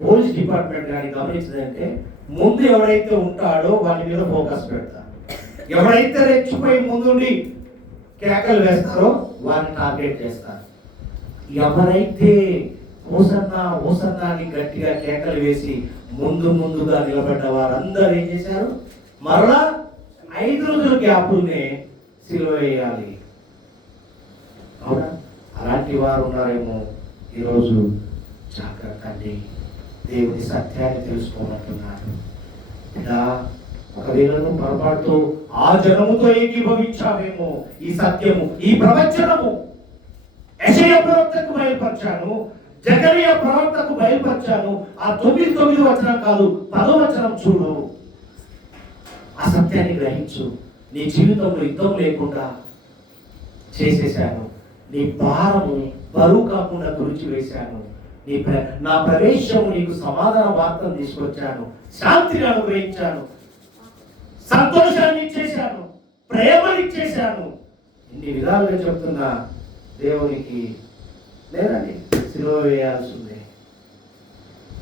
పోలీస్ డిపార్ట్మెంట్ కానీ గమనించదంటే, ముందు ఎవరైతే ఉంటాడో వాటి మీద ఫోకస్ పెడతారు. ఎవరైతే రెచ్చిపోయి ముందుండి కేకలు వేస్తారో వారిని టార్గెట్ చేస్తారు. ఎవరైతే ఓసన్నా ఓసన్నా అని గట్టిగా కేకలు వేసి ముందుగా నిలబడ్డ వారందరూ ఏం చేశారు? మరలా 5 రోజుల గ్యాపుల్నే సిలువ వేయాలి. అవునా? అలాంటి వారు ఉన్నారేమో ఈరోజు. జాగ్రత్త అండి, దేవుని సత్యాన్ని తెలుసుకోమంటున్నాడు. ఇలా ఒకవేళ పొరపాటుతో ఆ జనముతో ఏకీభవించావేమో, ఈ సత్యము, ఈ ప్రవచనము యెషయా ప్రవక్తకు బయలుపరిచాను, జకరియా ప్రవక్తకు బయలుపరిచాను. ఆ 9 వచనం కాదు, 10వ వచనం చూడు. ఆ సత్యాన్ని గ్రహించు. నీ జీవితంలో యుద్ధం లేకుండా చేసేశాను, నీ భారము బరువు కాకుండా తుడిచివేశాను. నా ప్రవేశము నీకు సమాధాన వార్తను తీసుకొచ్చాను, శాంతిని అనుగ్రహించాను, సంతోషాన్ని ఇచ్చేశాను, ప్రేమని ఇచ్చేశాను. ఇన్ని విధాలుగా చెప్తున్నా దేవునికి లేదండి, సిలువ వేయాల్సి ఉంది.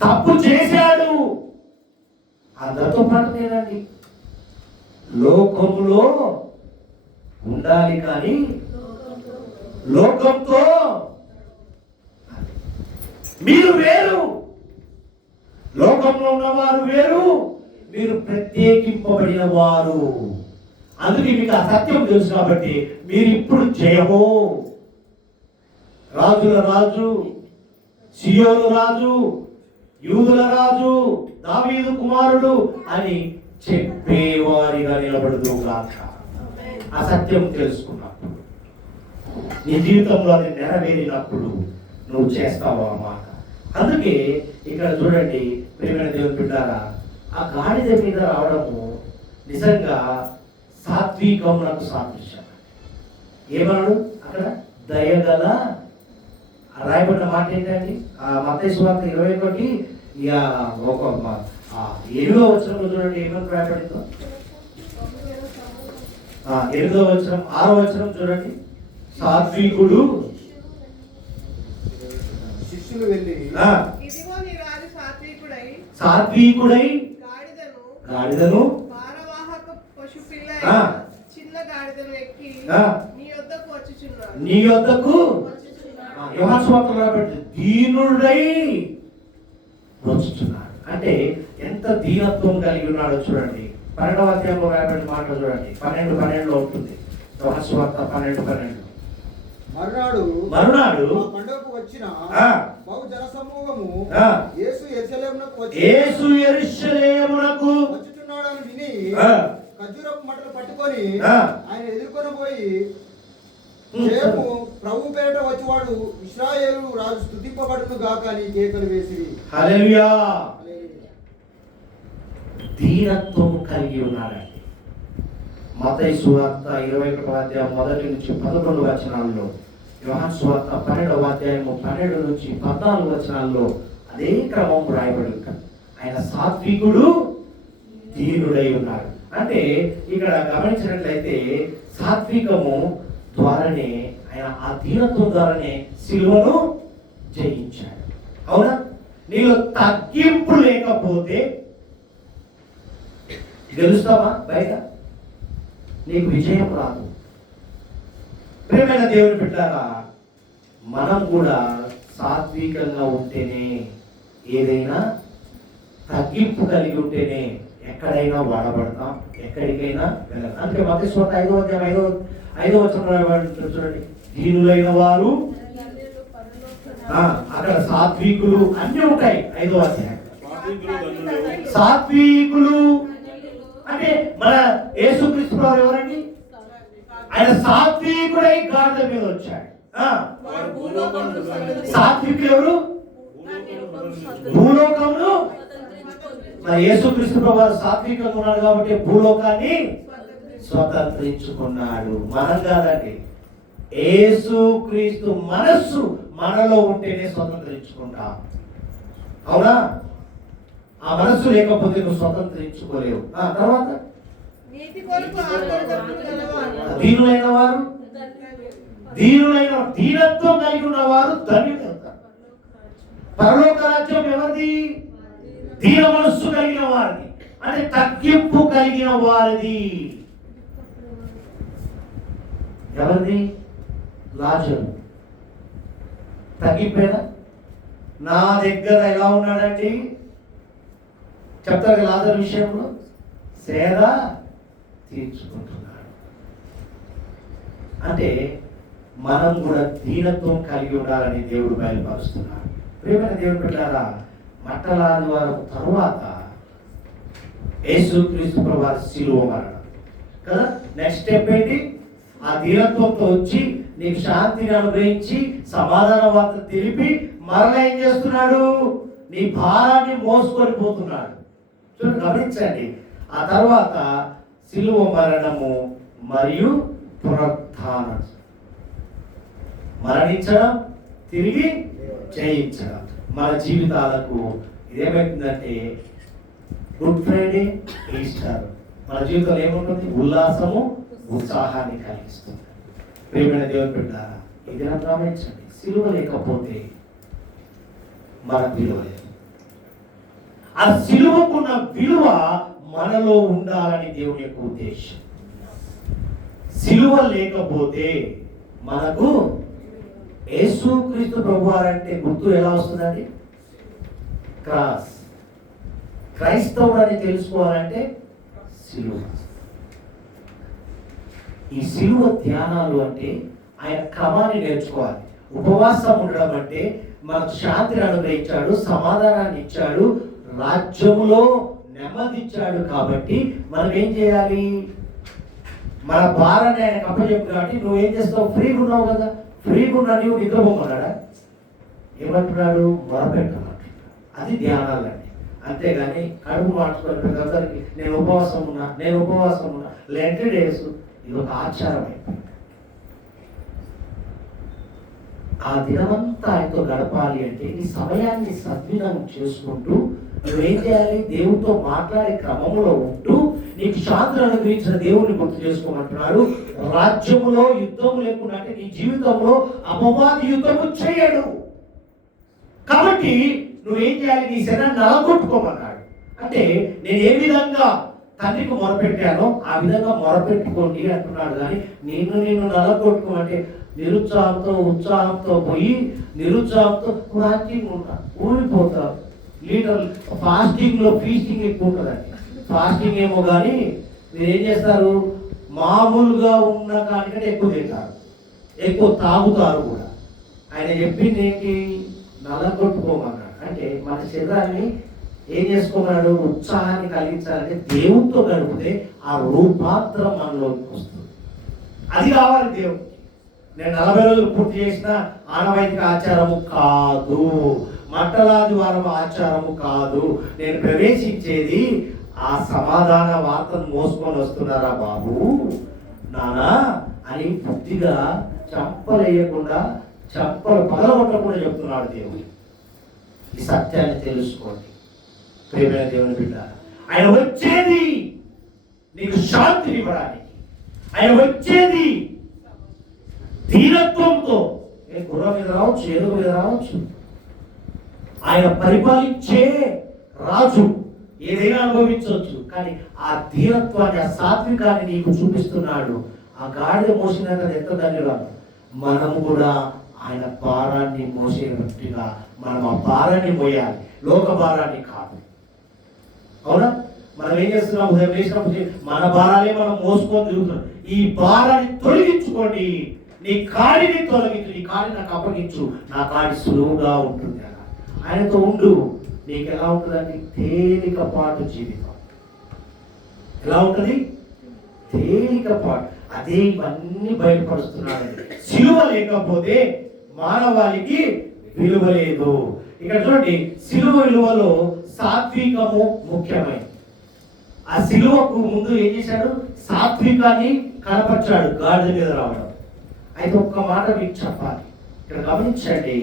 తప్పు చేశాడు అందరితో పాటు లేదండి, లోకములో ఉండాలి కానీ లోకంతో మీరు వేరు. లోకంలో ఉన్నవారు వేరు, మీరు ప్రత్యేకింపబడిన వారు. అందుకే మీకు ఆ సత్యం తెలుసు కాబట్టి మీరు ఇప్పుడు జయము, రాజుల రాజు, సియోను రాజు, యూదుల రాజు, దావీదు కుమారుడు అని చెప్పేవారిగా నిలబడుతూ గాక. ఆ సత్యం తెలుసుకున్నప్పుడు, నీ జీవితంలో అది నెరవేరినప్పుడు నువ్వు చేస్తావు ఆ మాట. అందుకే ఇక్కడ చూడండి ప్రియమైన దేవుని బిడ్డారా, ఆ గాడిద మీద రావడము నిజంగా సాత్వికమునకు సాదృశ్యం. ఏమన్నాడు అక్కడ? దయగల. రాయబడిన మాట ఏంటండి? మత్తయి సువార్త 21 ఇక ఒక 7వ వచనంలో చూడండి ఏమని రాయబడిందో. 8వ వచనం 6వ వచనం చూడండి. సాత్వికుడు శిష్యులు వెళ్ళి ఇదిగో నీ రాజు సాత్వికుడై గాడిదను భారవాహక పశు పిల్ల చిన్న గాడిదను ఎక్కి నీ యొద్దకు వచ్చుచున్నాడు. నీ యొద్దకు యోహాను సువార్తలో రాయబడింది, దీనుడై వచ్చుచున్నాడు. అంటే ఎంత దీనత్వం కలిగి ఉన్నాడో చూడండి. 12వ అధ్యాయంలో రాయబడిన మాట చూడండి, 12:12లో ఉంటుంది. యోహాను సువార్త 12:12. మరునాడు పండుగకు వచ్చిన బహు జన సమూహము యేసు యెరూషలేమునకు వచ్చుచున్నాడని విని ఖర్జూరపు మట్టలు పట్టుకొని ఆయన ఎదుర్కొని పోయి, జయము ప్రభు పేరిట వచ్చేవాడు ఇశ్రాయేలు రాజు స్తుతింపబడును గాక అని కేకలు వేసి. హల్లెలూయా. దీనత్వం కలిగి ఉన్నాడండి. మత్తయి సువార్త 21వ అధ్యాయం 1 నుంచి 11 వచనాల్లో, యోహాను సువార్త 12వ అధ్యాయం 12 నుంచి 14 వచనాల్లో అదే క్రమం రాయబడి ఉంది. ఆయన సాత్వికుడు, దీనుడై ఉన్నాడు. అంటే ఇక్కడ గమనించినట్లయితే సాత్వికము ద్వారానే ఆయన ఆ దీనత్వం ద్వారానే సిలువను జయించాడు. అవునా? నీలో తగ్గింపు లేకపోతే గెలుస్తావా? బయట నీకు విజయం రాదు. ప్రియమైన దేవుని బిడ్డలారా, మనం కూడా సాత్వికంగా ఉంటేనే, ఏదైనా తగ్గింపు కలిగి ఉంటేనే ఎక్కడైనా వాడబడతాం, ఎక్కడికైనా వెళ్ళాలి. అందుకే మత్తయి సువార్త 5వ అధ్యాయం 5వ వచనం చూడండి, దీనులైన వారు, అక్కడ సాత్వికులు అన్ని ఉంటాయి. 5వ అధ్యాయం సాత్వికులు అంటే మన యేసుక్రీస్తు వారు ఎవరండి? ఆయన సాత్వికుడై గాడిద మీద వచ్చాడు. సాత్వికులు ఎవరు? భూలోకంలో. మరి యేసుక్రీస్తు వారు సాత్వికంగా ఉన్నాడు కాబట్టి భూలోకాన్ని స్వతంత్రించుకున్నాడు. మనం కాదండి, యేసుక్రీస్తు మనస్సు మనలో ఉంటేనే స్వతంత్రించుకుంటాం. అవునా? ఆ మనస్సు లేకపోతే నువ్వు స్వతంత్రించుకోలేవు. తర్వాత దీనులైన వారు, దీనత్వం కలిగి ఉన్నవారు ధన్యులు. పరలోక రాజ్యం ఎవరిది? దీన మనస్సు కలిగిన వారిది, అంటే తగ్గింపు కలిగిన వారిది. ఎవరిది? లాజరు. తగ్గిపోయినా నా దగ్గర ఎలా ఉన్నాడండి చెప్తారు. లాజరు విషయంలో సేద తీర్చుకుంటున్నాడు. అంటే మనం కూడా దీనత్వం కలిగి ఉండాలని దేవుడు బయలుపరుస్తున్నాడు. ప్రియమైన దేవుడు బిడ్డలారా, మట్టలాదివారం తరువాత యేసుక్రీస్తు ప్రభువు శిలువ మరణం కదా. నెక్స్ట్ స్టెప్ ఏంటి? ఆ దీనత్వంతో వచ్చి నీకు శాంతిని అనుగ్రహించి సమాధాన వార్త తెలిపి మరలా ఏం చేస్తున్నాడు? నీ భారాన్ని మోసుకొని పోతున్నాడు. చూడండి, గమనించండి. ఆ తర్వాత శిలువ మరణము మరియు పునరుత్థానం. మరణించడం, తిరిగి జయించడం. మన జీవితాలకు ఇదేమైతుందంటే గుడ్ ఫ్రైడే, ఈస్టర్ మన జీవితంలో ఏముంటుంది? ఉల్లాసము, ఉత్సాహాన్ని కలిగిస్తుంది. ప్రియమైన దేవుని బిడ్డలారా, ఇది నాకు గమనించండి. సిలువ లేకపోతే మన విలువ లేదు. ఆ సిలువకున్న విలువ మనలో ఉండాలని దేవుని యొక్క ఉద్దేశం. సిలువ లేకపోతే మనకు యేసుక్రీస్తు ప్రభువారంటే గుర్తు ఎలా వస్తుందండి? క్రాస్. క్రైస్తవుడు అని తెలుసుకోవాలంటే సిలువ. ఈ సిలువ ధ్యానాలు అంటే ఆయన క్రమాన్ని నేర్చుకోవాలి. ఉపవాసం ఉండడం అంటే మనకు శాంతిని అనుగ్రహించాడు, సమాధానాన్ని ఇచ్చాడు, రాజ్యములో నెమ్మదిచ్చాడు. కాబట్టి మనం ఏం చేయాలి? మన భారాన్ని ఆయన అప్పచెప్పు. కాబట్టి నువ్వేం చేస్తావు? ఫ్రీగా ఉన్నావు కదా, ఫ్రీగా ఉన్నా నీవు నిద్రపోమన్నాడా? ఏమంటున్నాడు? మొరపెట్టమంటున్నాడు. అది ధ్యానాలండి. అంతేగాని కడుపు మార్చుకొని ప్రతి ఒక్కరికి నేను ఉపవాసం ఉన్నా లెంట్ డేస్ ఇది ఒక ఆచారం అయిపోయింది. ఆ దినమంతా ఆయనతో గడపాలి అంటే ఈ సమయాన్ని సద్వినియోగం చేసుకుంటూ నువ్వేం చేయాలి? దేవుడితో మాట్లాడే క్రమంలో ఉంటూ నీకు శాంతిని అనుగ్రహించిన దేవుడిని గుర్తు చేసుకోమంటున్నాడు. రాజ్యములో యుద్ధం లేకుండా అంటే నీ జీవితంలో అపవాది యుద్ధము చేయడు. కాబట్టి నువ్వేం చేయాలి? నీ శరీరాన్ని నలగొట్టుకోమన్నాడు. అంటే నేను ఏ విధంగా తండ్రికి మొరపెట్టానో ఆ విధంగా మొరపెట్టుకోండి అంటున్నాడు. కానీ నేను నలగొట్టుకోమంటే ఉత్సాహంతో పోయి నిరుత్సాహంతో వాకింగ్ ఉంటా ఊడిపోతావు. లీటర్ ఫీస్టింగ్ ఎక్కువ ఉంటుందండి. ఫాస్టింగ్ ఏమో కానీ మీరు ఏం చేస్తారు? మామూలుగా ఉన్న కానికంటే ఎక్కువ తింటారు, ఎక్కువ తాగుతారు కూడా. ఆయన చెప్పింది ఏంటి? నలగొట్టుకోమన్నాడు. అంటే మన శరీరాన్ని ఏం చేసుకోమన్నాడు? ఉత్సాహాన్ని కలిగించాలంటే దేవుడితో గడిపితే ఆ రూపాంతరం మనలోకి వస్తుంది. అది కావాలి దేవుడికి. నేను 40 రోజులు పూర్తి చేసిన ఆనవాయితీ ఆచారము కాదు, మంటలాది వారం ఆచారము కాదు. నేను ప్రవేశించేది ఆ సమాధాన వార్తను మోసుకొని వస్తున్నారా బాబు నానా అని బుద్ధిగా చంపలేయకుండా, చంపలు పగలగొట్టకుండా చెప్తున్నాడు దేవుడు. ఈ సత్యాన్ని తెలుసుకోండి ప్రియమైన దేవుని బిడ్డ. ఆయన వచ్చేది నీకు శాంతిని ఇవ్వడానికి. ఆయన వచ్చేది దీనత్వంతో. గుర్రం మీద రావచ్చు, ఏనుగు మీద రావచ్చు. ఆయన పరిపాలించే రాజు, ఏదైనా అనుభవించవచ్చు. కానీ ఆ దీనత్వాన్ని, ఆ సాత్వికాన్ని నీకు చూపిస్తున్నాడు. ఆ గాడిద మోసినాక ఎంత ధన్యవాదం. మనము కూడా ఆయన భారాన్ని మోసేటట్టుగా మనం ఆ భారాన్ని మోయాలి, లోక భారాన్ని కాదు. అవునా? మనం ఏం చేస్తున్నాం? ఉదయం లేచినప్పుడు మన భారాలే మనం మోసుకొని తిరుగుతున్నాం. ఈ భారాన్ని తొలగించుకోండి. నీ కాడిని తొలగించు, నీ కాడిని నాకు అప్పగించు, నా కాడి సులువుగా ఉంటుంది. ఆయనతో ఉండు. నీకు ఎలా ఉంటుందండి? తేలికపాటు జీవితం. ఎలా ఉంటుంది? తేలికపాటు. అదే ఇవన్నీ బయటపరుస్తున్నాడండి. సిలువ లేకపోతే మానవాళికి విలువ లేదు. ఇక్కడ చూడండి, సిలువ విలువలో సాత్వికము ముఖ్యమైనది. ఆ సిలువకు ముందు ఏం చేశాడు? సాత్వికాన్ని కనపరిచాడు గాడిద మీద రావడం. అయితే ఒక్క మాట మీకు చెప్పాలి. ఇక్కడ గమనించండి,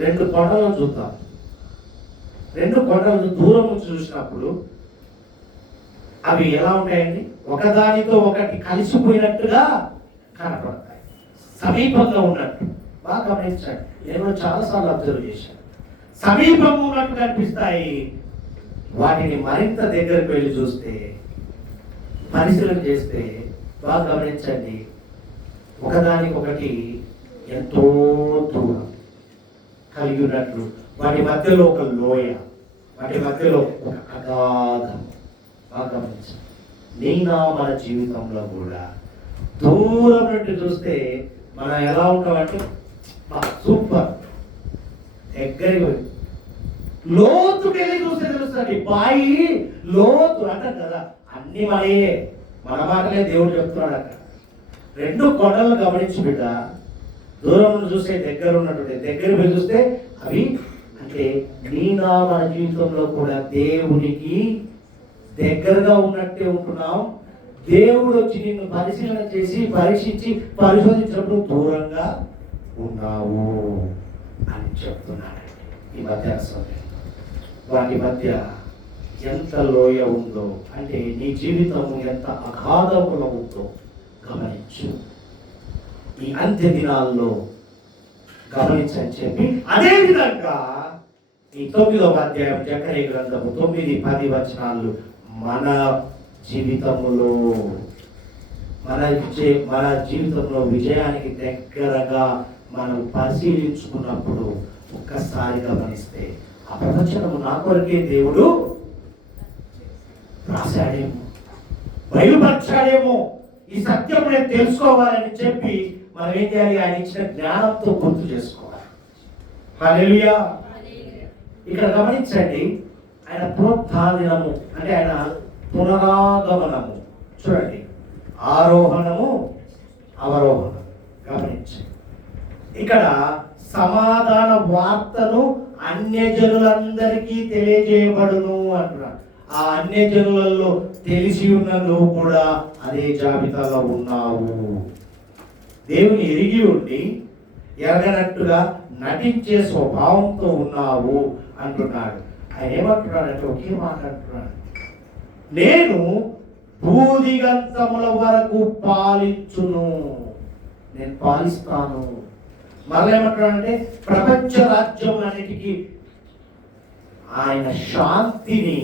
2 కొండలను చూద్దాం. 2 కొండలను దూరం నుంచి చూసినప్పుడు అవి ఎలా ఉంటాయండి? ఒకదానితో ఒకటి కలిసిపోయినట్టుగా కనపడతాయి, సమీపంగా ఉన్నట్టు. బాగా గమనించండి. నేను చాలాసార్లు అబ్జర్వ్ చేశాను. సమీపంగా ఉన్నట్టు కనిపిస్తాయి. వాటిని మరింత దగ్గరకు వెళ్ళి చూస్తే, పరిశీలన చేస్తే బాగా గమనించండి, ఒకదానికొకటి ఎంతో దూరం కలిగి ఉన్నట్లు. వాటి మధ్యలో ఒక లోయ, వాటి మధ్యలో ఒక అగాధం. బాగా గమనించండి. మన జీవితంలో కూడా దూరం నుండి చూస్తే మనం ఎలా ఉంటామంటే సూపర్, దగ్గరికి లోతుకి వెళ్ళి చూస్తే తెలుస్తుంది. బాయి లోతు అంటారు కదా, అన్ని మనయే, మన మాటలే దేవుడు చెప్తున్నాడు. అక్కడ 2 కొండలను గమనించి బిడ్డ, దూరం చూస్తే దగ్గర ఉన్నటువంటి, దగ్గర పోయి చూస్తే అవి అంటే మన జీవితంలో కూడా దేవునికి దగ్గరగా ఉన్నట్టే ఉంటున్నాం. దేవుడు వచ్చి నిన్ను పరిశీలన చేసి పరీక్షించి పరిశోధించినప్పుడు దూరంగా ఉన్నావు అని చెప్తున్నాడండి. ఈ మధ్య వాటి మధ్య ఎంత లోయ ఉందో, అంటే నీ జీవితం ఎంత అగాధములో ఉందో గమనించు. ఈ అంత్య దినాల్లో గమనించని చెప్పి, అదే విధంగా ఈ 9వ అధ్యాయం జకర్యా గ్రంథము 9-10 వచనాలు మన జీవితంలో మన జీవితంలో విజయానికి దగ్గరగా మనం పరిశీలించుకున్నప్పుడు ఒక్కసారి గమనిస్తే ఆ ప్రవచనము నా కొరకే దేవుడు రాశాడేమో, బయలుపరచాడేమో, ఈ సత్యం నేను తెలుసుకోవాలని చెప్పి మనం ఏం చేయాలి? ఆయన ఇచ్చిన జ్ఞానంతో గుర్తు చేసుకోవాలి. హల్లెలూయా. ఇక్కడ గమనించండి, ఆయన పునరుత్థానము అంటే ఆయన పునరాగమనము. చూడండి, ఆరోహణము అవరోహణం గమనించండి. ఇక్కడ సమాధాన వార్తను అన్యజనులందరికీ తెలియజేయబడును అంటున్నాడు. ఆ అన్యజనులలో తెలిసి ఉన్న నువ్వు కూడా అదే జాబితాలో ఉన్నావు. దేవుని ఎరిగి ఉండి ఎరగనట్టుగా నటించే స్వభావంతో ఉన్నావు అంటున్నాడు. ఆయన ఏమంటున్నాడంటే ఒకే మాట అంటున్నాడు, నేను భూదిగంతముల వరకు పాలించును, నేను పాలిస్తాను. మరలా ఏమంటున్నాడంటే ప్రపంచ రాజ్యములన్నిటికీ ఆయన శాంతిని,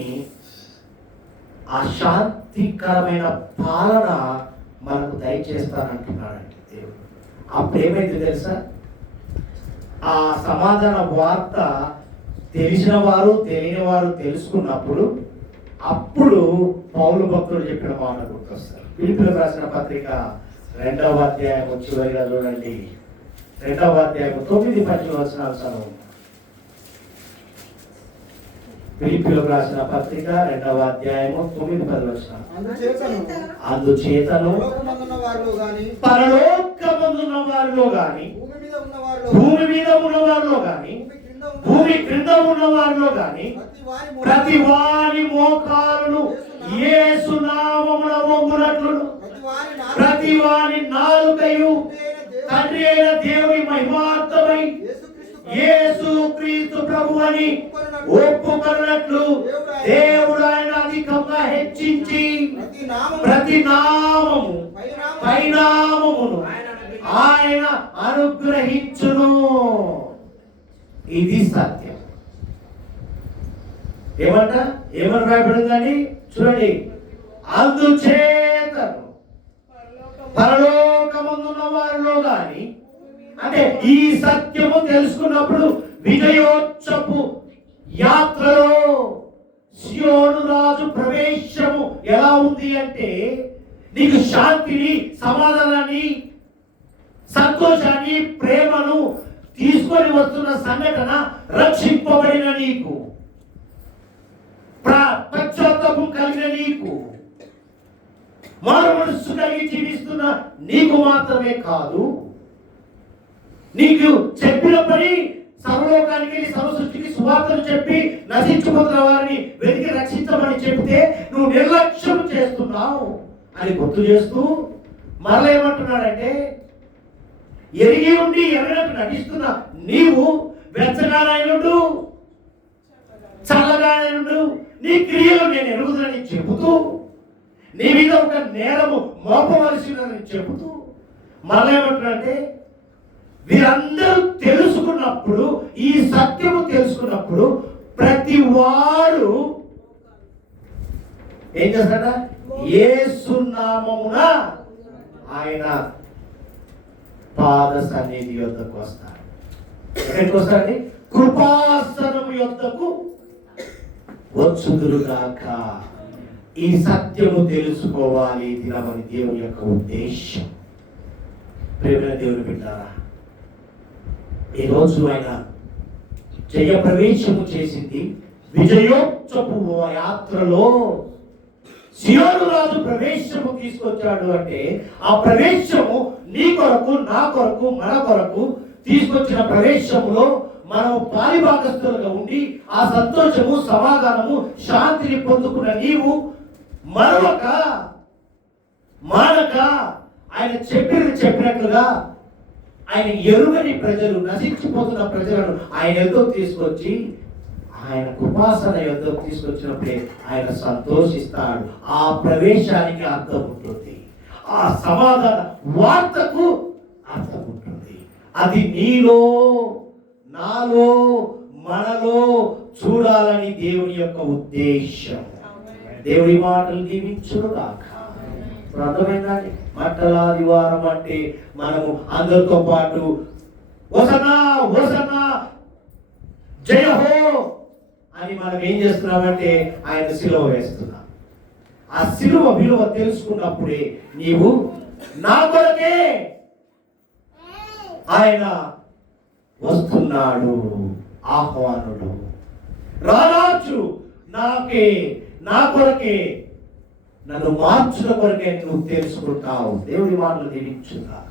ఆ శాంతికరమైన పాలన మనకు దయచేస్తానంటున్నాడండి దేవుడు. అప్పుడు ఏమైంది తెలుసా? ఆ సమాధాన వార్త తెలిసిన వారు తెలియని వారు తెలుసుకున్నప్పుడు అప్పుడు పౌలు భక్తుడు చెప్పిన మాట గుర్తొస్తారు. ఫిలిప్పీయులకు రాసిన పత్రిక 2వ అధ్యాయం చివరిగా చూడండి, 2వ అధ్యాయం 9-10 వచనాలు చదువు. ఫిలిప్పీయులకు రాసిన పత్రిక 2వ అధ్యాయము 9-10 వచనాలు. అందుచేతను పరలోకమందున్న వారిలో గాని, భూమి మీద ఉన్న వారిలో గాని, భూమి క్రింద ఉన్న వారిలో గాని ప్రతి వారి మోకాలును యేసు నామమున వంగునట్లును, ప్రతి వారి నాలుకయు తండ్రి అయిన దేవుని మహిమార్థమై యేసు క్రీస్తు ప్రభు అని ఒప్పుకొన్నట్లు దేవుడు ఆయన అధికంగా హెచ్చించి ప్రతి నామము పైనామమును ఆయన అనుగ్రహించును. ఇది సత్యం. ఏమని రాయబడిందని చూడండి, అందుచేతను పరలోకమందున్న వారిలో గాని, అంటే ఈ సత్యము తెలుసుకున్నప్పుడు విజయోత్సపు యాత్రలో సియోను రాజు ప్రవేశము ఎలా ఉంది అంటే, నీకు శాంతిని, సమాధానాన్ని, సంతోషాన్ని, ప్రేమను తీసుకొని వస్తున్న సంఘటన రక్షింపబడిన నీకు, పశ్చాత్తాపం కలిగిన నీకు, మారు మనస్సు కలిగి జీవిస్తున్న నీకు మాత్రమే కాదు, నీకు చెప్పిన పని సర్వలోకానికి వెళ్ళి సర్వసృష్టికి సువార్తను చెప్పి నశించిపోతున్న వారిని వెతికి రక్షించమని చెప్తే నువ్వు నిర్లక్ష్యం చేస్తున్నావు అని గుర్తు చేస్తూ మరలా ఏమంటున్నాడంటే, ఎరిగి ఉండి ఎరగనట్టు నటిస్తున్న నీవు వెచ్చగానైనడు చల్లగానైనడు నీ క్రియలు నేను ఎరుగుదని చెబుతూ, నీ మీద ఒక నేరము మోపవలసిందని చెబుతూ మరలా ఏమంటున్నాడంటే, వీరందరూ తెలుసుకున్నప్పుడు, ఈ సత్యము తెలుసుకున్నప్పుడు ప్రతి వాడు ఏం చేస్తాడ? యేసు నామమున ఆయన పాద సన్నిధి యొద్దకు వస్తారు. ఎక్కడికి వస్తారండి? కృపాసనం యొద్దకు వచ్చుదురుగాక. ఈ సత్యము తెలుసుకోవాలి దినమని దేవుని యొక్క ఉద్దేశం. ప్రేమ దేవుని బిడ్డారా, ఈరోజు ఆయన జయ ప్రవేశము చేసింది విజయోత్సపు యాత్రలో సియోను రాజు ప్రవేశము తీసుకొచ్చాడు. అంటే ఆ ప్రవేశము నీ కొరకు, నా కొరకు, మన కొరకు తీసుకొచ్చిన ప్రవేశములో మనం పాలిభాగస్తులుగా ఉండి ఆ సంతోషము, సమాధానము, శాంతిని పొందుకున్న నీవు మానక ఆయన చెప్పినట్లుగా ఆయన ఎరుగని ప్రజలు, నశించిపోతున్న ప్రజలను ఆయన ఎదుగు తీసుకొచ్చి ఆయన కృపాసన ఎదుగు తీసుకొచ్చినప్పుడే ఆయన సంతోషిస్తాడు. ఆ ప్రవేశానికి అర్థం ఉంటుంది, ఆ సమాధాన వార్తకు అర్థం ఉంటుంది. అది నీలో, నాలో, మనలో చూడాలని దేవుని యొక్క ఉద్దేశం. దేవుడి మాటలు దీవించును గాక. అర్థమైందండి? మట్టలాదివారం అంటే మనము అందరితో పాటు హోసన్నా హోసన్నా జయహో అని మనం ఏం చేస్తున్నామంటే ఆయన సిలువ వేస్తున్నాం. ఆ సిలువ విలువ తెలుసుకున్నప్పుడే నీవు నా కొరకే ఆయన వస్తున్నాడు, ఆహ్వానుడు, రారాజు నాకే, నా కొరకే, నన్ను మార్చుల కొరకే నువ్వు తెలుసుకుంటావు. దేవుడి మాటలు దీవించుగాక.